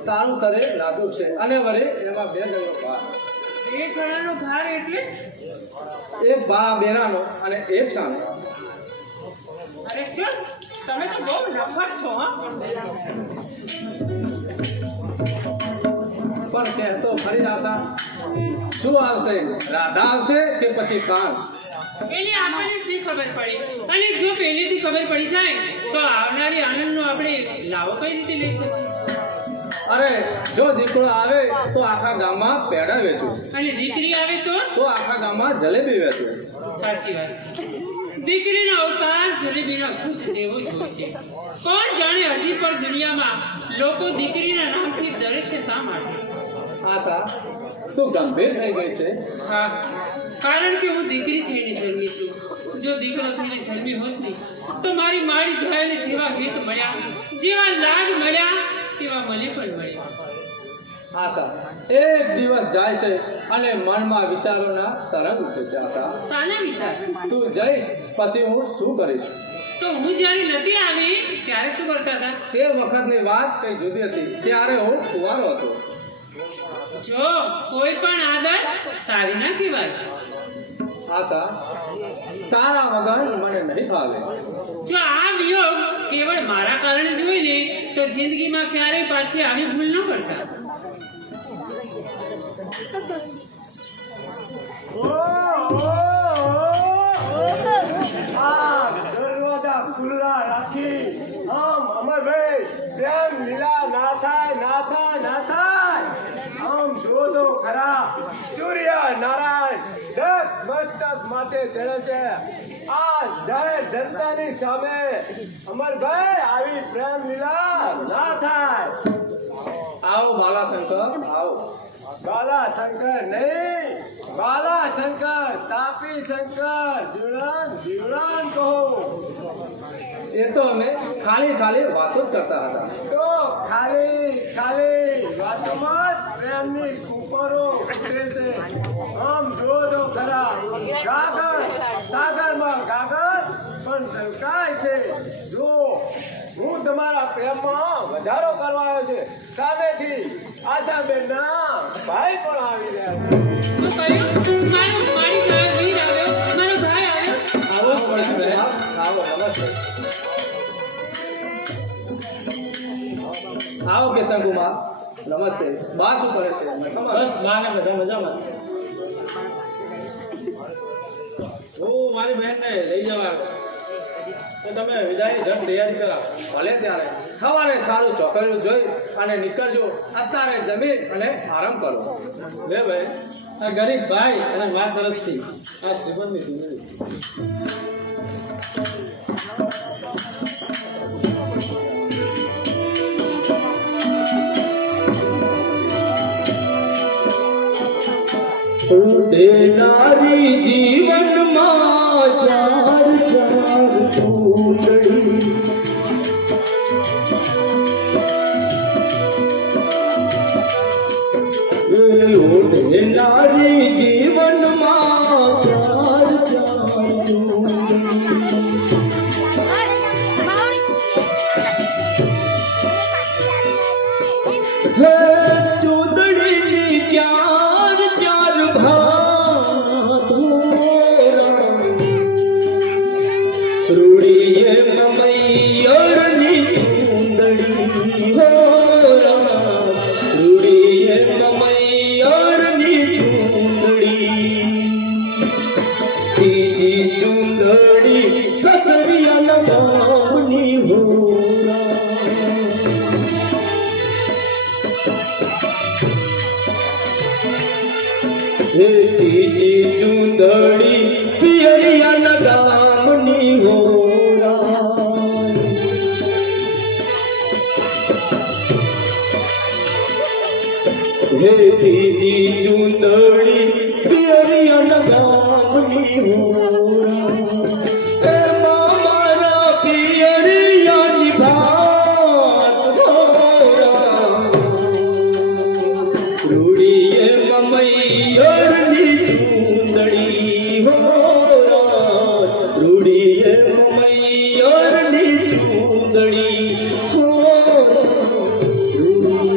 તારું શરીર નાજુક છે અને વળી એમાં બે જણનો ભાર એક જણાનો ભાર એટલે એક બા બેરાનો અને એક સાનો અરે ચલ તમે તો બહુ નફર છો હા પણ કહેતો ફરી આશા શું આવશે રાધા આવશે કે પછી કાન એની આપણને શી ખબર પડી અને જો પહેલેથી ખબર પડી જાય તો આવનારી આનંદનો આપણે લાવો કઈ રીતે લઈ શકીએ અરે જો દીકરો આવે તો આખા ગામમાં પેડા વેચું અને દીકરી આવે તો આખા ગામમાં માં જલેબી વેચે. સાચી વાત છે. દીકરીનો અવતાર જલેબીના ગુચ્છ જેવો જ હોય છે. કોણ જાણે હજી પણ દુનિયામાં લોકો દીકરીના નામથી ડરે છે શા માટે? આશા તું ગંભીર થઈ ગઈ છે. હા, કારણ કે હું દીકરી થઈને જન્મી છું. જો દીકરો થઈને જન્મી હોત ને તો મારી માડી જાયને જેવા હિત મળ્યા, જેવા લાડ મળ્યા તેવા મને પણ મળ્યા. આશા એક દિવસ જાય છે અને મનમાં વિચારોના તરંગ ઉઠે છે. આશા સાના વિચાર? તું જઈશ પછી હું શું કરીશ? તો હું જ્યારે નથી આવી ત્યારે શું કરતા હતા? તે વખતની વાત કઈ જુદી હતી. ત્યારે હું કુંવારો હતો. જો કોઈ પણ આદત સારી ના કહેવાય. આશા તારા વગર મને નહીં ફાવે. જો આ વિયોગ કેવળ મારા કારણે જોઈ લે તો જિંદગીમાં ક્યારેય પાછી આવી ભૂલ ન કરતા. આ દરવાજા ખુલ્લા રાખી આમ અમરભાઈ પ્રેમ લીલા ના થાય ના થાય ના થાય. આમ જોજો ખરા સૂર્ય નારાયણ 10 મસ્તક માથે ચડે છે. આ જાહેર જનતાની સામે અમરભાઈ આવી પ્રેમ લીલા ના થાય. આવો બાલાશંકર આવો. બાલાશંકર નહીં, બાલાશંકર તાપી શંકર જીવડાન કહો. એ તો અમે ખાલી ખાલી વાતો જ કરતા હતા. તો ખાલી વાતોમાં જ પ્રેમની કુકરો ઉઠે છે. આમ જોજો ખરા સાગરમાં ગાગર પણ છલકાય છે. જો હું તમારા પ્રેમમાં વધારો કરવા આવ્યો છે. સામેથી આશાબેનના ભાઈ પણ આવી રહ્યા છે. શું કહ્યું? મારી જાણ વીર આવ્યો, મારો ભાઈ આવ્યો. આવો પડશે બહેન. આવો નમસ્તે. આવો કેતનકુમાર નમસ્તે. બા શું કરે છે? બસ બા ને બધા મજામાં. હું મારી બહેનને લઈ જવા તો તમે વિદાયની જન તૈયારી કરાવો. ભલે ત્યારે સવારે સારું ચોકરિયું જોઈ અને નીકળજો. અત્યારે જમીન અને આરામ કરો. લે ભાઈ આ ગરીબ ભાઈ અને મા તરફથી આ શ્રીમંતની સુંદરી. ઉડેનારી જીવનમાં ચાર ચાર ફૂલડી ઉડેનારી જીવનમાં ચાર ચાર હે ચૂદડીની ચાર ચાર રૂડીએ મમૈયરની ચૂંદડી હો રામ. રૂડીએ મમૈયરની ચૂંદડી. ત્રીજી ચૂંદડી સસરિયાના ગામની હો રામ. હે ત્રીજી ચૂંદડી પિયરિયાના ગામની હો રામ. હે ત્રીજી ચૂંદડી પિયરિયાના ગામની હો રામ. એમાં મારા પિયરિયાની ભાત હો રામ. રૂડીએ મમૈયરની ચૂંદડી હો રામ. રૂડીએ મમૈયરની ચૂંદડી હો રામ. રૂડીએ મમૈયરની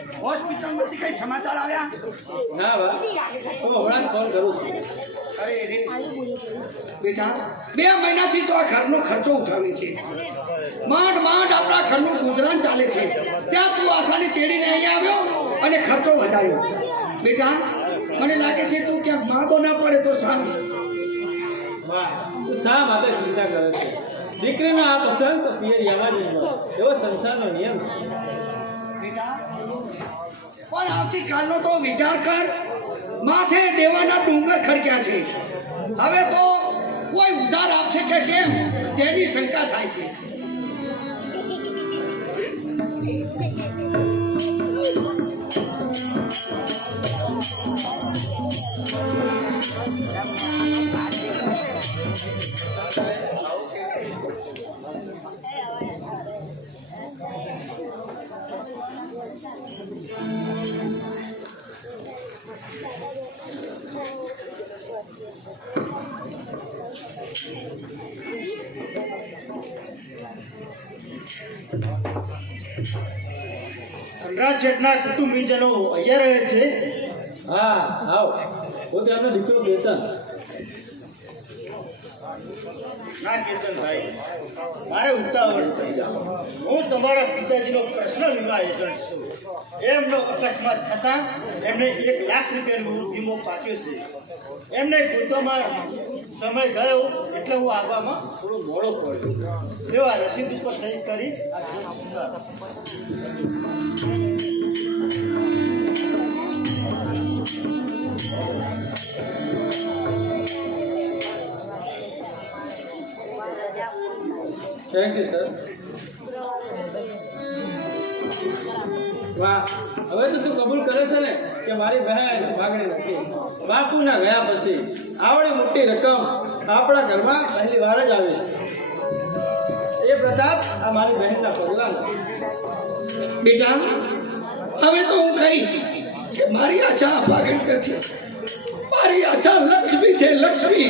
ચૂંદડી. હોસ્પિટલમાંથી કઈ સમાચાર આવ્યા? ના બા હું હમણાં જ ફોન કરું છું. બેટા 2 મહિનાથી તો આ ઘરનો ખર્ચો ઉઠાવે છે. માંડ આપણા ઘરનું ગુજરાન ચાલે છે. ત્યાં તું આશાને તેડીને અહીંયા આવ્યો અને ખર્ચો વધાર્યો. બેટા મને લાગે છે તું ક્યાંક માદો ના પડે તો સારું છે. માં તું શા માટે ચિંતા કરે છે? દીકરીનો આ પ્રસંગ તો પિયરિયામાં જ મળે એવો સંસારનો નિયમ છે. બેટા પણ આવતીકાલનો તો વિચાર કર. માથે દેવાના ડુંગર ખડક્યા છે. હવે તો કોઈ ઉધાર આપશે કે કેમ તેની શંકા થાય છે. ધનરાજ શેઠના કુટુંબીજનો અહીંયા રહે છે. હા આવ હું તેમનો દીકરો કેતન. ના કેતનભાઈ, મારે ઉતાવળ છે. હું તમારા પિતાજીનો પર્સનલ વીમા એજન્ટ છું. એમનો અકસ્માત થતાં એમને 1 લાખ રૂપિયાનો વીમો પાક્યો છે. એમને ગોતવામાં સમય ગયો એટલે હું આવવામાં થોડો મોડો પડ્યો. એવા રસીદ ઉપર સહી કરી આ ચેક સ્વીકાર. Thank you sir. વાહ, હવે તો તું કબૂલ કરે છે ને કે મારી બહેન ભાગણી નથી. બાપુના ગયા પછી આવડી મોટી રકમ આપણા ઘરમાં પહેલી વાર જ આવી છે. એ પ્રતાપ આ મારી બહેનના પગલાં નથી. બેટા હવે તો હું કહીશ કે મારી આશા ભાગણ નથી. મારી આશા લક્ષ્મી છે, લક્ષ્મી.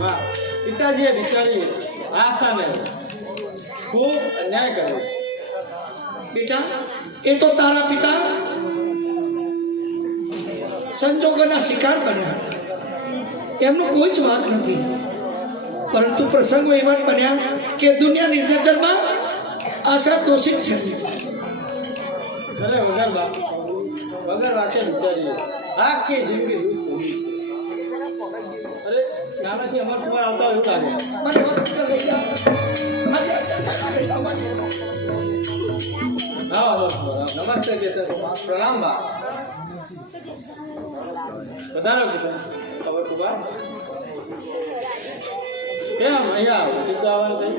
વાહ, પિતાજીએ બિચારી આશાને ખૂબ અન્યાય કર્યો. બેટા એ તો તારા પિતા સંજોગોના શિકાર બન્યા હતા. એમનો કોઈ જ વાંક નથી. પરંતુ પ્રસંગો એવા જ બન્યા કે દુનિયાની નજરમાં આશા દોષિત છે. અરે વગર વાંચે બિચારીએ આખી જિંદગી દુઃખ ભોગવી છે. અરે નાનાથી અમાર સવાર આવતા એવું લાગે. મને હોસ્પિટલ લઈ જાઓ. મારી આશા લઈ જાઓ મને. નમસ્તે કેતન. પ્રણામ બા. વધારો કેતન. ખબર કુબા કેમ અહીંયા આવો? ચિંતા આવવાનું થઈ?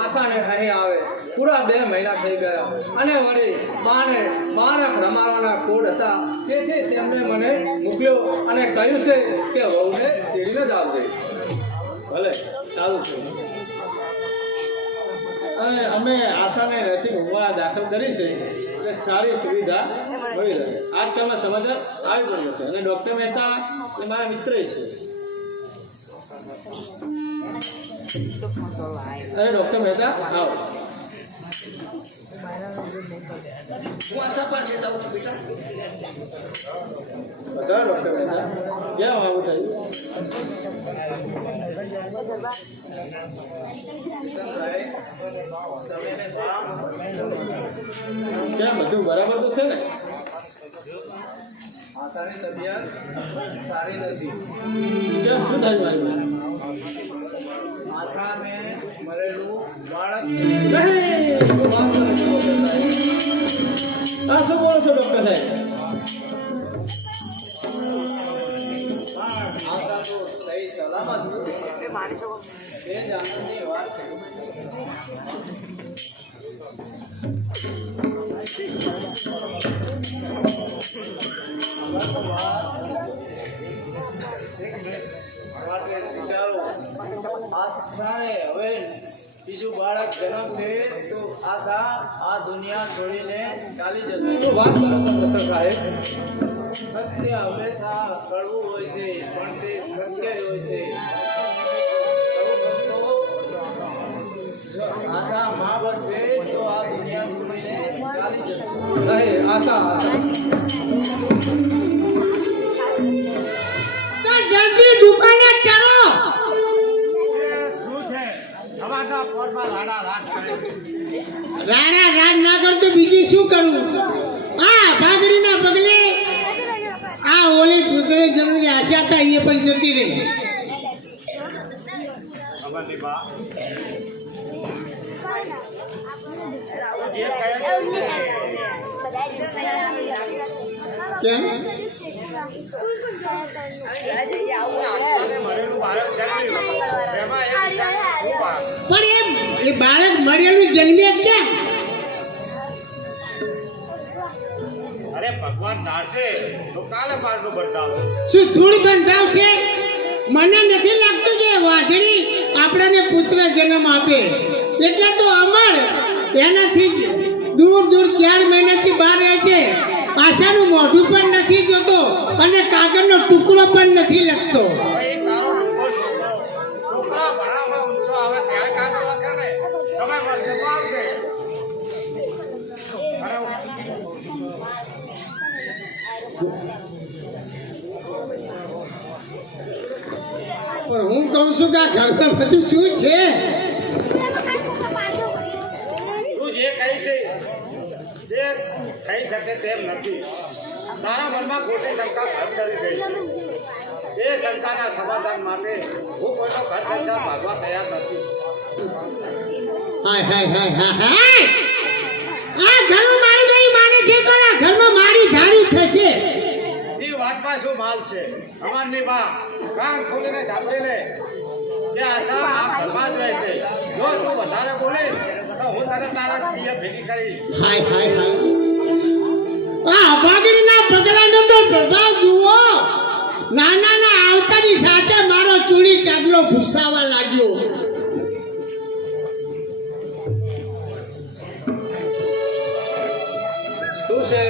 આશાને અહીં આવે પૂરા 2 મહિના થઈ ગયા અને વળી બાને બાળક રમાડવાના કોડ હતા. તેથી તેમણે મને મોકલ્યો અને કહ્યું છે કે વહુને તેડીને જ આવજે. ભલે, સારું છે. અને અમે આશાને નર્સિંગ હોમમાં દાખલ કરી છે એટલે સારી સુવિધા મળી રહે. આજ તમે સમાચાર આવી પણ જશે. અને ડૉક્ટર મહેતા એ મારા મિત્ર છે. અરે ડૉક્ટર મહેતા આવો. હું આશા પાસે જાઉં છું બેટા. બતાવો ડૉક્ટર મહેતા કેમ આવું થયું? કેમ બધું બરાબર તો છે ને? આશાની તબિયત સારી નથી. કેમ શું થયું મારી પાસે? આશાને મરેલું બાળક નહીં, શું વાત કરો છો ડૉક્ટર સાહેબ? આ શું બોલો છો ડૉક્ટર સાહેબ? આશા તો સહી સલામત છે. એ જ આનંદની વાત છે. આશાને હવે બીજું બાળક જન્મશે તો આશા આ દુનિયા છોડીને ચાલી જશે. શું વાત કરો છો ડૉક્ટર સાહેબ? સત્ય હંમેશા કડવું હોય છે પણ તે સત્ય જ હોય છે. જો આશા મા બનશે તો આ દુનિયા છોડીને ચાલી જશે. નહીં, આશા તો જલ્દી દુકાને ચલો. શું છે? સવારના પોરમાં રાડા રાત કરે છે. રાડા રાડ ના કરતો બીજું શું કરું? આ ભાગડીના ઈચ્છા હતા એ પણ જતી રહી. અમરની બા જે કહે છે કેમ? આત્માને મરેલું બાળક જન્મ્યું એમાં એ વિચાર ખૂબ આવે. પણ એ બાળક મરેલું જન્મે કેમ? અરે ભગવાન ધારશે તો કાલે માર્ગ બદલાવશે. શું ધૂળ બંધાવશે? મને નથી લાગતું કે વાજળી આપણને પુત્ર જન્મ આપે. એટલે તો અમર એનાથી જ દૂર દૂર 4 મહિનાથી બહાર રહે છે. આશાનું મોઢું પણ નથી જોતો અને કાગળનો ટુકડો પણ નથી લખતો. ભાઈ તારો ડૂબો છોકરો છોકરા ભણાવવા ઊંચો આવે ત્યારે કાગળ લખે ને સમય મળશે તો આવશે. અરે પણ હું કહું છું કે આ ઘરમાં બધું શું છે? તું જે કહી છે જે થઈ શકે તેમ નથી. તારા મનમાં ખોટી શંકા ઘર કરી ગઈ છે. એ શંકાના સમાધાન માટે હું કોઈનો ઘર સંસાર ભાગવા તૈયાર નથી. હાય હાય હાય હાય હાય! આ ઘરમાં મારી ગઈ માને છે તો આ ઘરમાં મારી ધાડી થશે. એ વાતમાં શું માલ છે? અમારની બા કાન ખોલીને સાંભળી લે કે આશા આ ઘરમાં જ રહે છે. જો તું વધારે બોલે તો હું તને તારા પિયર ભેગી કરીશ. હાય હાય હાય! આ અભાગણીના પગલાનો તો પ્રભાવ જુઓ. નાનાના આવતાની સાથે મારો ચૂડી ચાદલો ભૂસાવા લાગ્યો. શું છે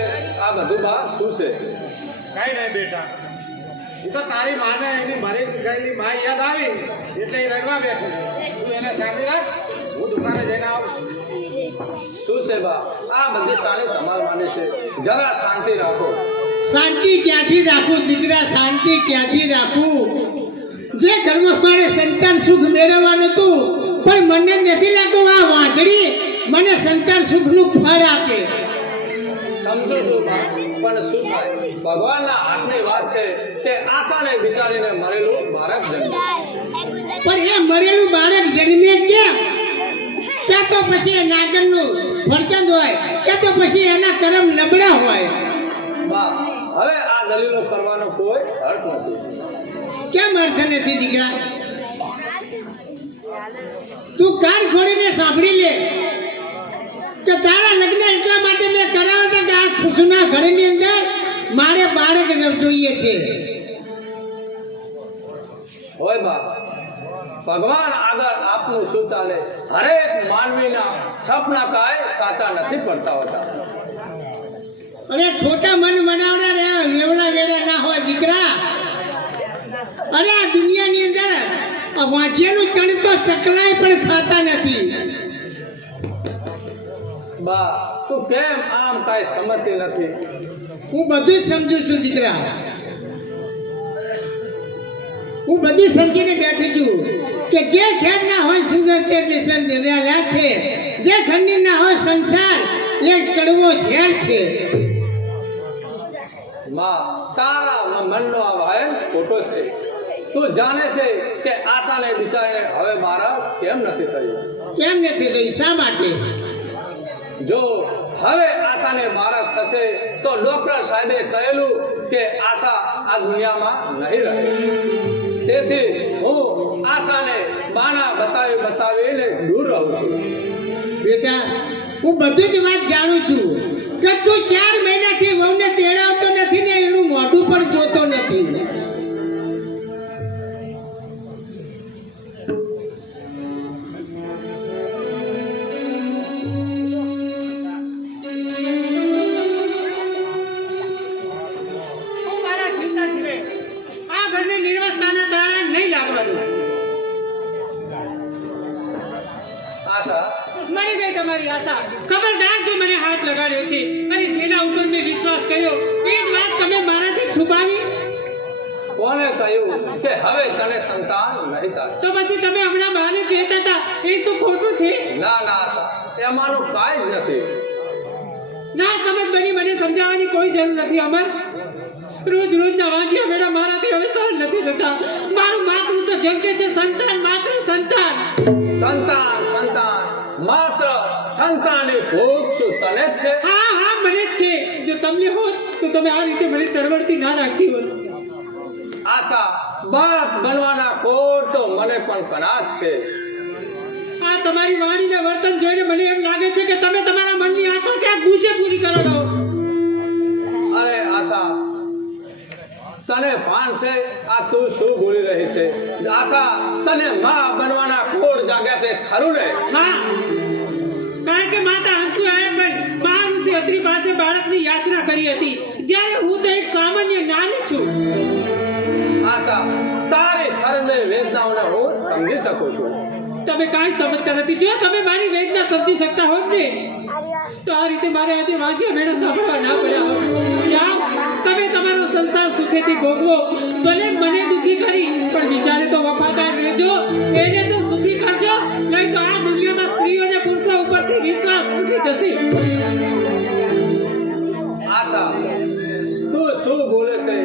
આ બધું બા? શું છે? કઈ નહીં બેટા, એ તો તારી માને એની મરી ગયેલી મા યાદ આવી એટલે એ રડવા બેઠી. તું એને સાંભળી રાખ, હું દુકાને જઈને આવું. શું છે બા? આ બધી સારી તમારા માટે છે. જરા શાંતિ રાખો. શાંતિ ક્યાંથી રાખું દીકરા? શાંતિ ક્યાંથી રાખું? જે ઘરમાં મારે સંતાન સુખ મેળવવાનું હતું પણ મને નથી લાગતું આ વાંદળી મને સંતાન સુખનું ફળ આપે. સમજો છું બા, પણ શું થાય? ભગવાનના હાથની વાત છે કે આશાને વિચારીને મરેલું બાળક જન્મે. પણ એ મરેલું બાળક જન્મે કેમ? ક્યાં તો પછી એ નાગરનું ફરજંદ હોય, ક્યાં તો પછી એના કરમ નબળા હોય. બા, હવે આ દલીલો કરવાનો કોઈ અર્થ નથી. કેમ અર્થ નથી દીકરા? તું કાન ખોલીને સાંભળી લે કે તારા લગ્ન એટલા માટે મેં કરાવ્યા હતા કે આ ખુશના ઘરની અંદર મારે બાળક જોઈએ છે. હોય બા, ભગવાન આગળ આપનું શું ચાલે? હરેક માનવીના સપના કાંઈ સાચા નથી પડતા હોતા. અરે ખોટા મન મનાવડા વેવડા વેડા ના હોય દીકરા. અરે આ દુનિયાની અંદર આ વાંચિયાનું ચણ તો ચકલાય પણ ખાતા નથી. બા, તું કેમ આમ કાંઈ સમજતી નથી? હું બધું સમજુ છું દીકરા. હું બધું સમજીને બેઠી છું કે જે ઘેર ના હોય સુંદર તે દેશર જર્યા છે, જે ઘરની ના હોય સંસાર એ કડવો ઝેર છે. માં, તારા મનનો આ વાયન ખોટો છે. તું જાણે છે કે આશાને વિચારીને હવે મારા કેમ નથી થયું? કેમ નથી થઈ? શા માટે? જો હવે આશાને બાળક થશે તો ડોક્ટર સાહેબે કહેલું કે આશા આ દુનિયામાં નહીં રહે. તેથી હું આશાને બાના બતાવીને દૂર રહું છું. બેટા, હું બધી જ વાત જાણું છું કે તું 4 મહિનાથી વહુને તેડાવતો નથી ને એનું મોઢું પણ જોતો નથી. હું મારા જીવનાથી રે આ ઘરને નિર્વસતાના તાળે નહીં લાવવાનું. આશા, મરી ગઈ તમારી આશા. ખબરદાર જો મને હાથ લગાડ્યો છે અને જેના ઉપર મેં વિશ્વાસ કર્યો એ જ વાત તમે મારાથી છુપાવી. કોને કહ્યું કે હવે તને સંતાન નહીં થાય? તો પછી તમે હમણાં બહાને કહેતા હતા એ શું ખોટું છે? ના ના આશા, એમાંનું કાંઈ જ નથી. ના સમજ બની મને સમજાવવાની કોઈ જરૂર નથી અમર. રોજ રોજના વાંજિયા મેળા મારાથી હવે સહન નથી થતા. મારું માતૃ તો જંકે છે સંતાન, માત્ર સંતાન. સંતાન સંતાન માત્ર સંતાનની ભૂખ શું તને જ છે? હા હા મને જ છે. જો તમને હોત તો તમે આ રીતે મને ટળવળતી ના રાખી હોત. આશા બાપ બનવાના કોડ તો મને પણ ઘણા જ છે. આ તમારી વાણીના વર્તન જોઈને મને એમ લાગે છે કે તમે તમારા મનની આશા ક્યાંક ગૂંચે પૂરી કરો છો. અરે આશા, તને ભાન છે આ તું શું બોલી રહી છે? આશા, તને માં બનવાના કોડ જાગ્યા છે ખરું ને? હા, કારણ કે માતા હંસુરાયભાઈ મહાઋષિ અત્રિ પાસે બાળકની યાચના કરી હતી, જ્યારે હું તો એક સામાન્ય નારી છું. આશા, તારી સર્વે વેદનાઓને હું સમજી શકું છું. તમે કાંઈ સમજતા નથી. જો તમે મારી વેદના સમજી શકતા હોત ને તો આ રીતે મારે આજે વાંજિયા મેળા સાંભળવા ના પડ્યા હોત. જાઓ, તમે તમારો સંસાર સુખેથી ભોગવો. ભલે મને દુઃખી કરી, પણ વિચારે તો વફાદાર રહેજો. એને તો સુખી કરજો, નહીં તો આ દુનિયામાં સ્ત્રીઓ અને પુરુષો ઉપરથી વિશ્વાસ ઉઠી જશે. આશા, તું શું બોલે છે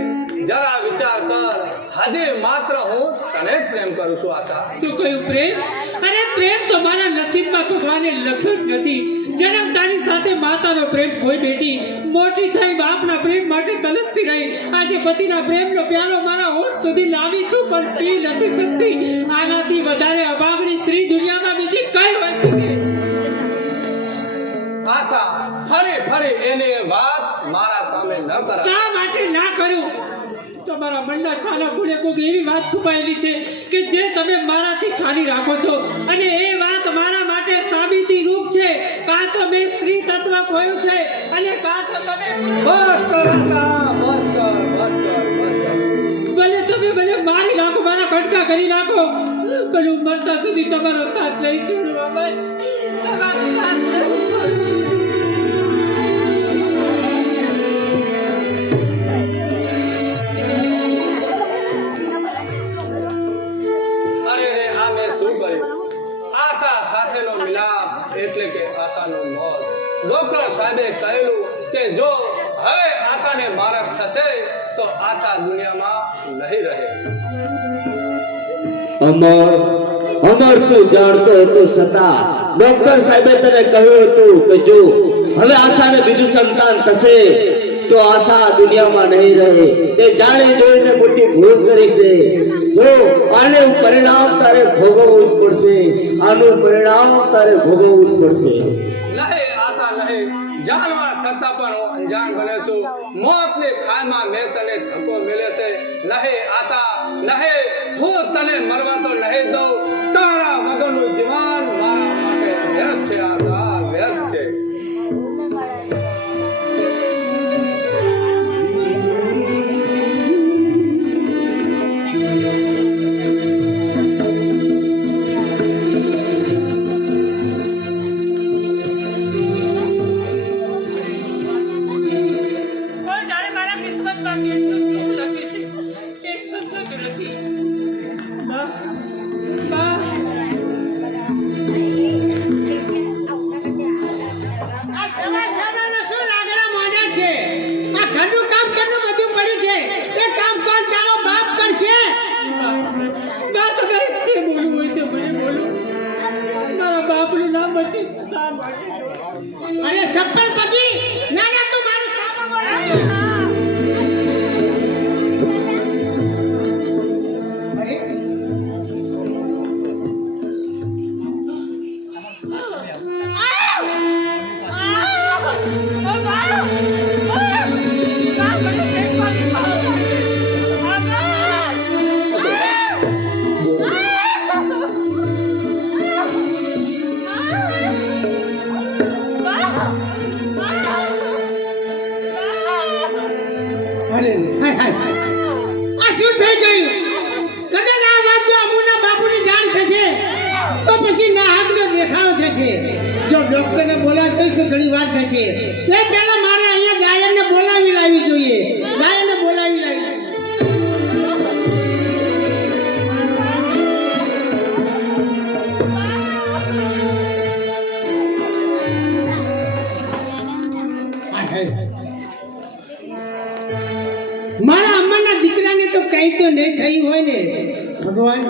જરા વિચાર કર. હજી માત્ર હું તને જ પ્રેમ કરું છું. આશા, શું કહ્યું પ્રેમ? અરે પ્રેમ તો મારા નસીબમાં ભગવાને લખ્યું જ નથી. જન્મતાની સાથે માતાનો પ્રેમ ખોઈ બેઠી, મોટી થઈ બાપના પ્રેમ માટે તલસતી રહી. આજે પતિના પ્રેમનો પ્યાલો મારા હોઠ સુધી લાવી છું, પણ પી નથી શકતી. આનાથી વધારે અભાગણી સ્ત્રી દુનિયામાં બીજી કઈ હોય શકે? આશા, ફરી ફરી એની વાત મારા સામે ન કર. શા માટે ના કર્યું? તમારા મનના છાના ખૂણે કોઈક એવી વાત છુપાયેલી છે કે જે તમે મારાથી છાની રાખો છો, અને એ વાત મારા માટે સાબિતી રૂપ છે. કાં તો મેં સ્ત્રી તત્વ ખોયું છે, અને કાં તો તમે બસ કર આશા, બસ કર, બસ કર, બસ કર. ભલે તમે મને મારી નાખો, મારા કટકા કરી નાખો, પણ હું મરતા સુધી તમારો સાથ નહીં છોડું. બાબા, તમારો સાથ નહીં છોડું. અરે રે, આ મેં શું કર્યું? આશા સાથેનો મિલાપ એટલે કે આશાનું મોત. ડોક્ટર સાહેબે કહેલું કે જો હવે આશાને મારક થશે તો આશા દુનિયામાં નહીં રહે. અમર તું જાણતો હતો છતાં ડોક્ટર સાહેબે તને કહ્યું હતું કે જો હવે આશાને બીજું સંતાન થશે તો આશા દુનિયામાં નહીં રહે. તે જાણી જોઈને મોટી ભૂલ કરી છે. જો આનું પરિણામ તારે ભોગવવું જ પડશે. આનું પરિણામ તારે ભોગવવું જ પડશે. નહીં આશા, નહીં. જાણવા છતાં પણ હું અંજાન બને છું. મોતની ખાઈમાં મેં તને ધક્કો મેલે છે. નહીં આશા, નહીં. હું તને મરવા તો નહીં દઉં. તારા વગરનું જીવન મારા માટે વ્યર્થ છે. આશા, વ્યર્થ છે. કોઈ જાણે મારા કિસ્મતમાં કેટલું દુઃખ લખ્યું છે, એક સમજાતું નથી. બા, બા. આ સવાર સવારમાં શું લાગણા માંડ્યા છે? આ ઘરનું કામ કેટલું બધું પડ્યું છે. એ કામ કોણ તારો બાપ કરશે? બા, તમારે જે બોલવું હોય તે મને બોલો. મારા બાપનું નામ બધી શા માટે લો? અરે સપ્પર પગી, ના ના તું મારું સામો બોલ. અરે હાય હાય, આ શું થઈ ગયું? કદાચ આ વાત જો અમુના બાપુની જાણ થશે તો પછી ના આગનો દેખાડો થશે. જો ડોક્ટરને બોલાવા જઈશ તો ઘણી વાર થશે. એ પહેલા મારે અહીંયા ગાયનને બોલાવી લાવવી જોઈએ. ગાયનને બોલાવી લાવી. મારા અમ્માના દીકરાને તો કઈ તો નહીં થયું હોય ને ભગવાન,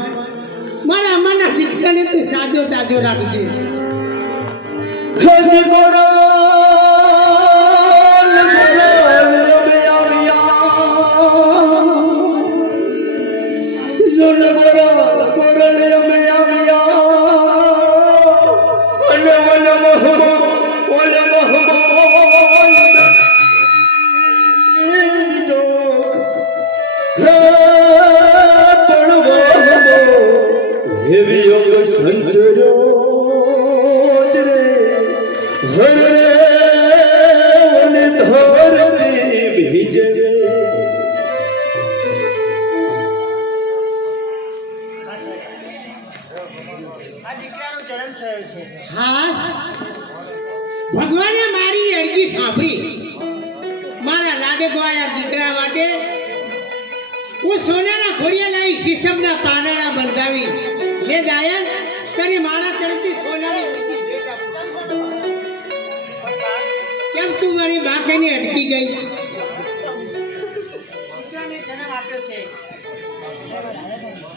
મારા અમ્માના દીકરાને તો સાજો તાજો રાખજે. ભગવાને મારી અરજી સાંભળી. મારા લાડકવાયા દીકરા માટે હું સોનાના ઘોડિયા લાવી શીશમના પાંદડા બંધાવી લે દાયન તને મારા તરફથી સોનાની ભેટ આપું. કેમ તું મારી બાકીને અટકી ગઈ? દીકરાને જન્મ આપ્યો છે,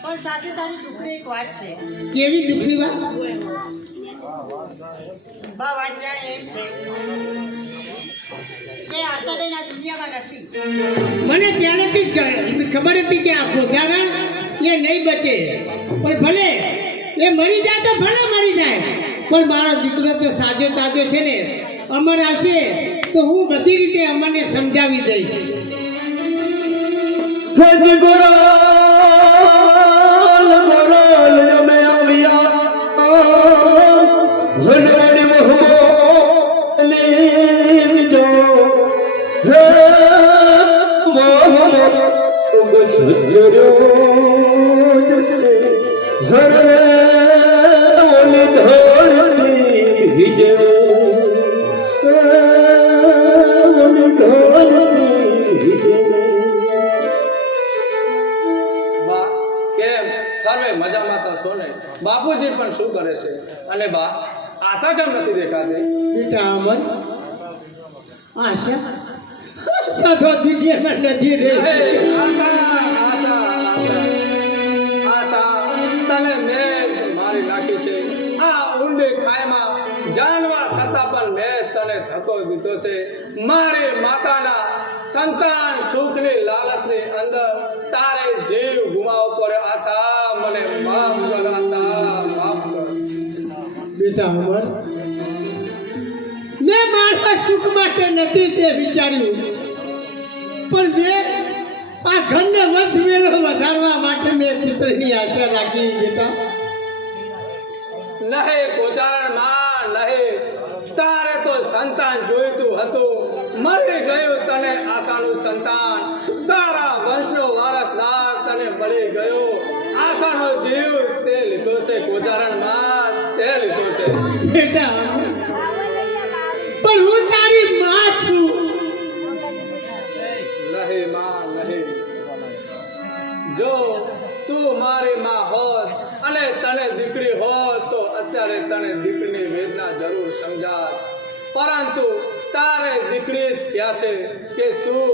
પણ સાથે સાથે દુઃખની એક વાત છે. કેવી દુઃખની વાત? બા વાત જાણે એમ છે કે આશાબેન આ દુનિયામાં નથી. મને પહેલેથી જ ખબર હતી કે આ ગોજારણ એ નહીં બચે, પણ ભલે એ મરી જાય તો ભલે મરી જાય, પણ મારો દીકરો તો સાજો તાજો છે ને, અમર આવશે તો હું બધી રીતે અમરને સમજાવી દઈશ. બાપુજી પણ શું કરે છે? અને બા આશા કેમ નથી દેખાતી? બેટા અમર, આશા તો દુનિયામાં નથી રહી. તને મેં મારી નાખી છે આ ઊંડી ખાઈમાં, જાણવા છતાં પણ મેં તને ધક્કો દીધો છે. મારી માતાના સંતાન સુખની લાલચની અંદર તારે જીવ ગુમાવવો પડે. આશા મને માફ કર, આશા માફ કર. બેટા અમર, મેં મારા સુખ માટે નથી તે વિચાર્યું, પણ મેં આ ઘરને વંશવેલો વધારવા માટે મેં પુત્રની આશા રાખી. બેટા નહીં ગોચારણ માં નહીં, તારે તો સંતાન જોઈતું હતું, મરી ગયું તને આશાનું સંતાન. તારા વંશનો વારસદાર તને મળી ગયો. આશાનો જીવ તે લીધો છે ગોચારણ માં, તે લીધો છે. બેટા પણ હું તારી માં છું. નહીં માં નહીં, જો તું મારી માં હોત અને તને દીકરી હોત તો અત્યારે તને દીકરીની વેદના જરૂર સમજાત, પરંતુ તારે દીકરી જ કહેશે કે તું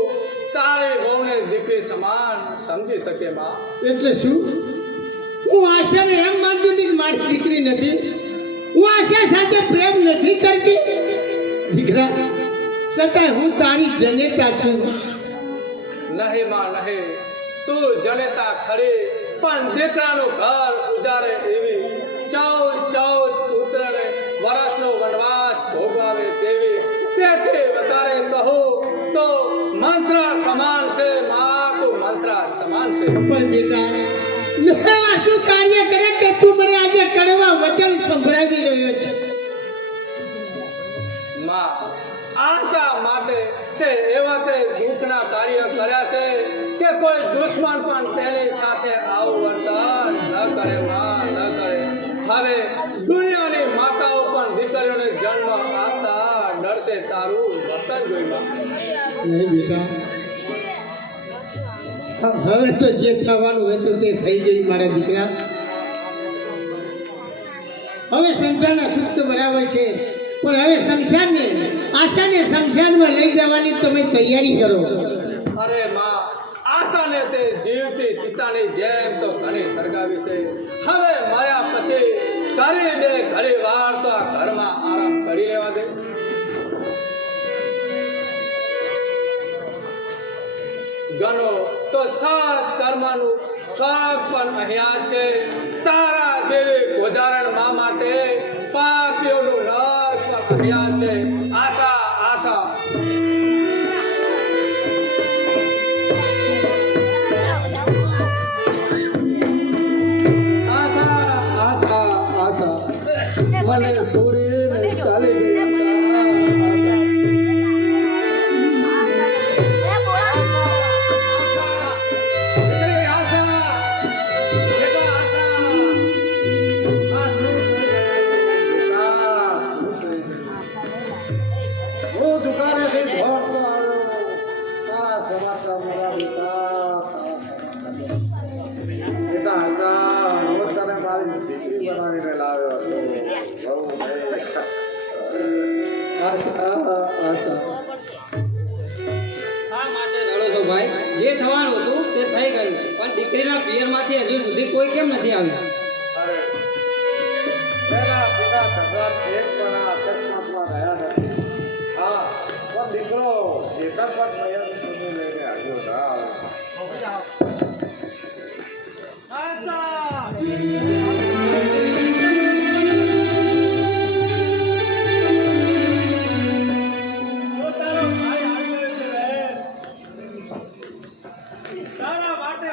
તારી વહુને દીકરી સમાન સમજી શકે માં. એટલે શું? હું આશાને એમ માનતી હતી કે મારી દીકરી નથી, હું આશા સાથે પ્રેમ નથી કરતી. દીકરા, છતાંય હું તારી જનેતા છું. નહીં માં નહીં, તું જનેતા ખરી, પણ દીકરાનું ઘર ઉજારે એવી, 14 પુત્રને વર્ષનો વનવાસ ભોગવાવે તેવી. તેથી વધારે કહું તો મંત્ર સમાન છે માં, તું મંત્ર સમાન છે. પણ બેટા, મેં એવા શું કાર્ય કરે કે તું મને આજે કડવા વચન સંભળાવી રહ્યો છે? માં, આશા માટે તે એવા તે દુઃખના કાર્ય કર્યા છે કે કોઈ દુશ્મન પણ તેની સાથે આવું વર્તન ન કરે માં, ન કરે. હવે દુનિયાની માતાઓ પણ દીકરીઓને જન્મ આપતા ડરશે તારું વર્તન જોઈ માં. નહીં બેટા, હવે તો જે થવાનું હોય તો તે થઈ ગઈ મારા દીકરા. હવે સંસારના સુખ તો બરાબર છે, પણ હવે આશાને શમશાનમાં લઈ જવાની તમે તૈયારી કરો. અરે માં, અને તે જીવતી ચિતાની જેમ તો ઘણી સળગાવી છે. હવે માર્યા પછી કરી દે ઘણી વાર તો આ ઘરમાં આરામ કરી લેવા દે. ગણો તો સાત કર્મનું સ્વરૂપ પણ અહીંયા છે. તારા જેવી ગોજારણ માં માટે પાપીઓનું નરક પણ અહીંયા છે. આશા આશા મને છોડીને ચાલી ગયા. હું દુકાનેથી દોડતો આવ્યો. તારા સમાચાર મારા બેટા હસા, હવે તને મારી દીકરી બનાવીને લાવ્યો હતો. બહુ શા માટે રડો છો ભાઈ? જે થવાનું હતું તે થઈ ગયું, પણ દીકરીના પિયરમાંથી હજુ સુધી કોઈ કેમ નથી આવ્યું? અરે મેરા પિતા ભગવાન એક પણ આ અકસ્માતમાં ગયા નથી. હા, પણ દીકરો એક જ પણ મયર સુધી લઈને આવ્યો ના તારા માટે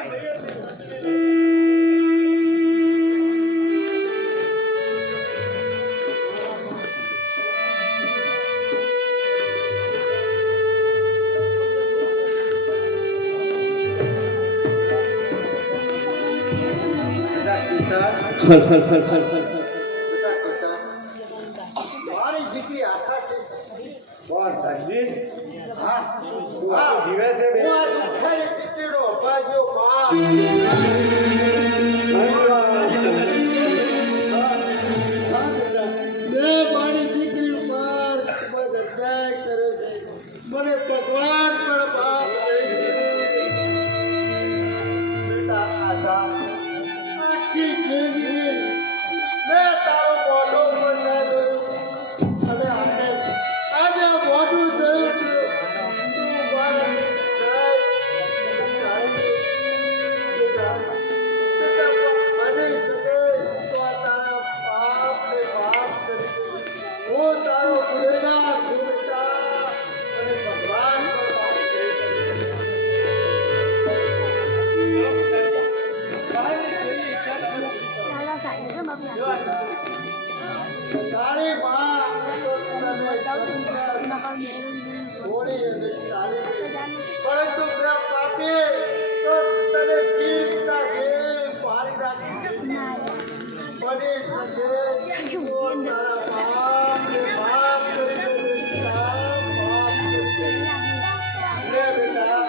હલ હલ હલ હલ હલ મારી દીકરી આશા છે. કોણ ધનજી? હા, તું આ જીવે છે બે? હું આ દુઃખની દીકરીનો અભાગ્યો બાપ. હા બેટા, બે મારી દીકરી ઉપર ખૂબ જ અન્યાય કરે છે. મને ભગવાન પણ બાપ દઈ દે. બેટા આશા, આખી જિંદગી મેં તારો મોઢો પણ ના જોયું, અને આજે મોઢું જોયું તું મારા બેટા, બની શકે તો આ તારા બાપને માફ કરી દે. હું તારો ગુનેગાર છું બેટા, અને ભગવાન પણ માફ કરી દે. તારી માં તો તને છોડી અને ચાલી ગઈ, પરંતુ બે પાપી તો તને જીવતા જીવ મારી નાખી છે. બની શકે તો તારા બાપને માફ કરી દે બેટા, માફ કરી દે. લે બેટા,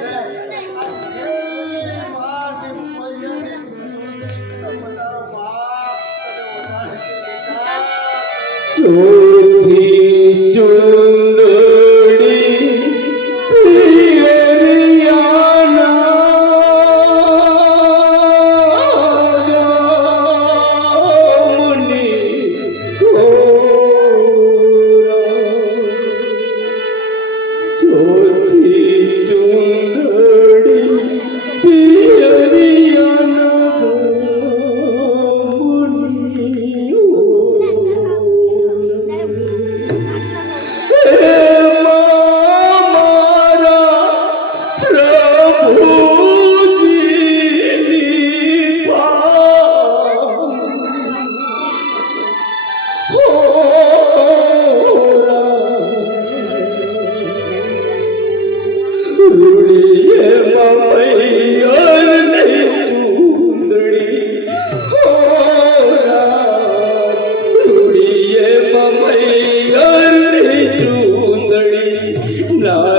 લે. આ છેલ્લી મારની મૈયાની તારો બાપ તને ઓળાડી દે બેટા. ચોથી ચુંદડી પિયરિયાના મુનિ ઘોરા. ચોથી ચુંદડી પિયરિયાના મુનિ ના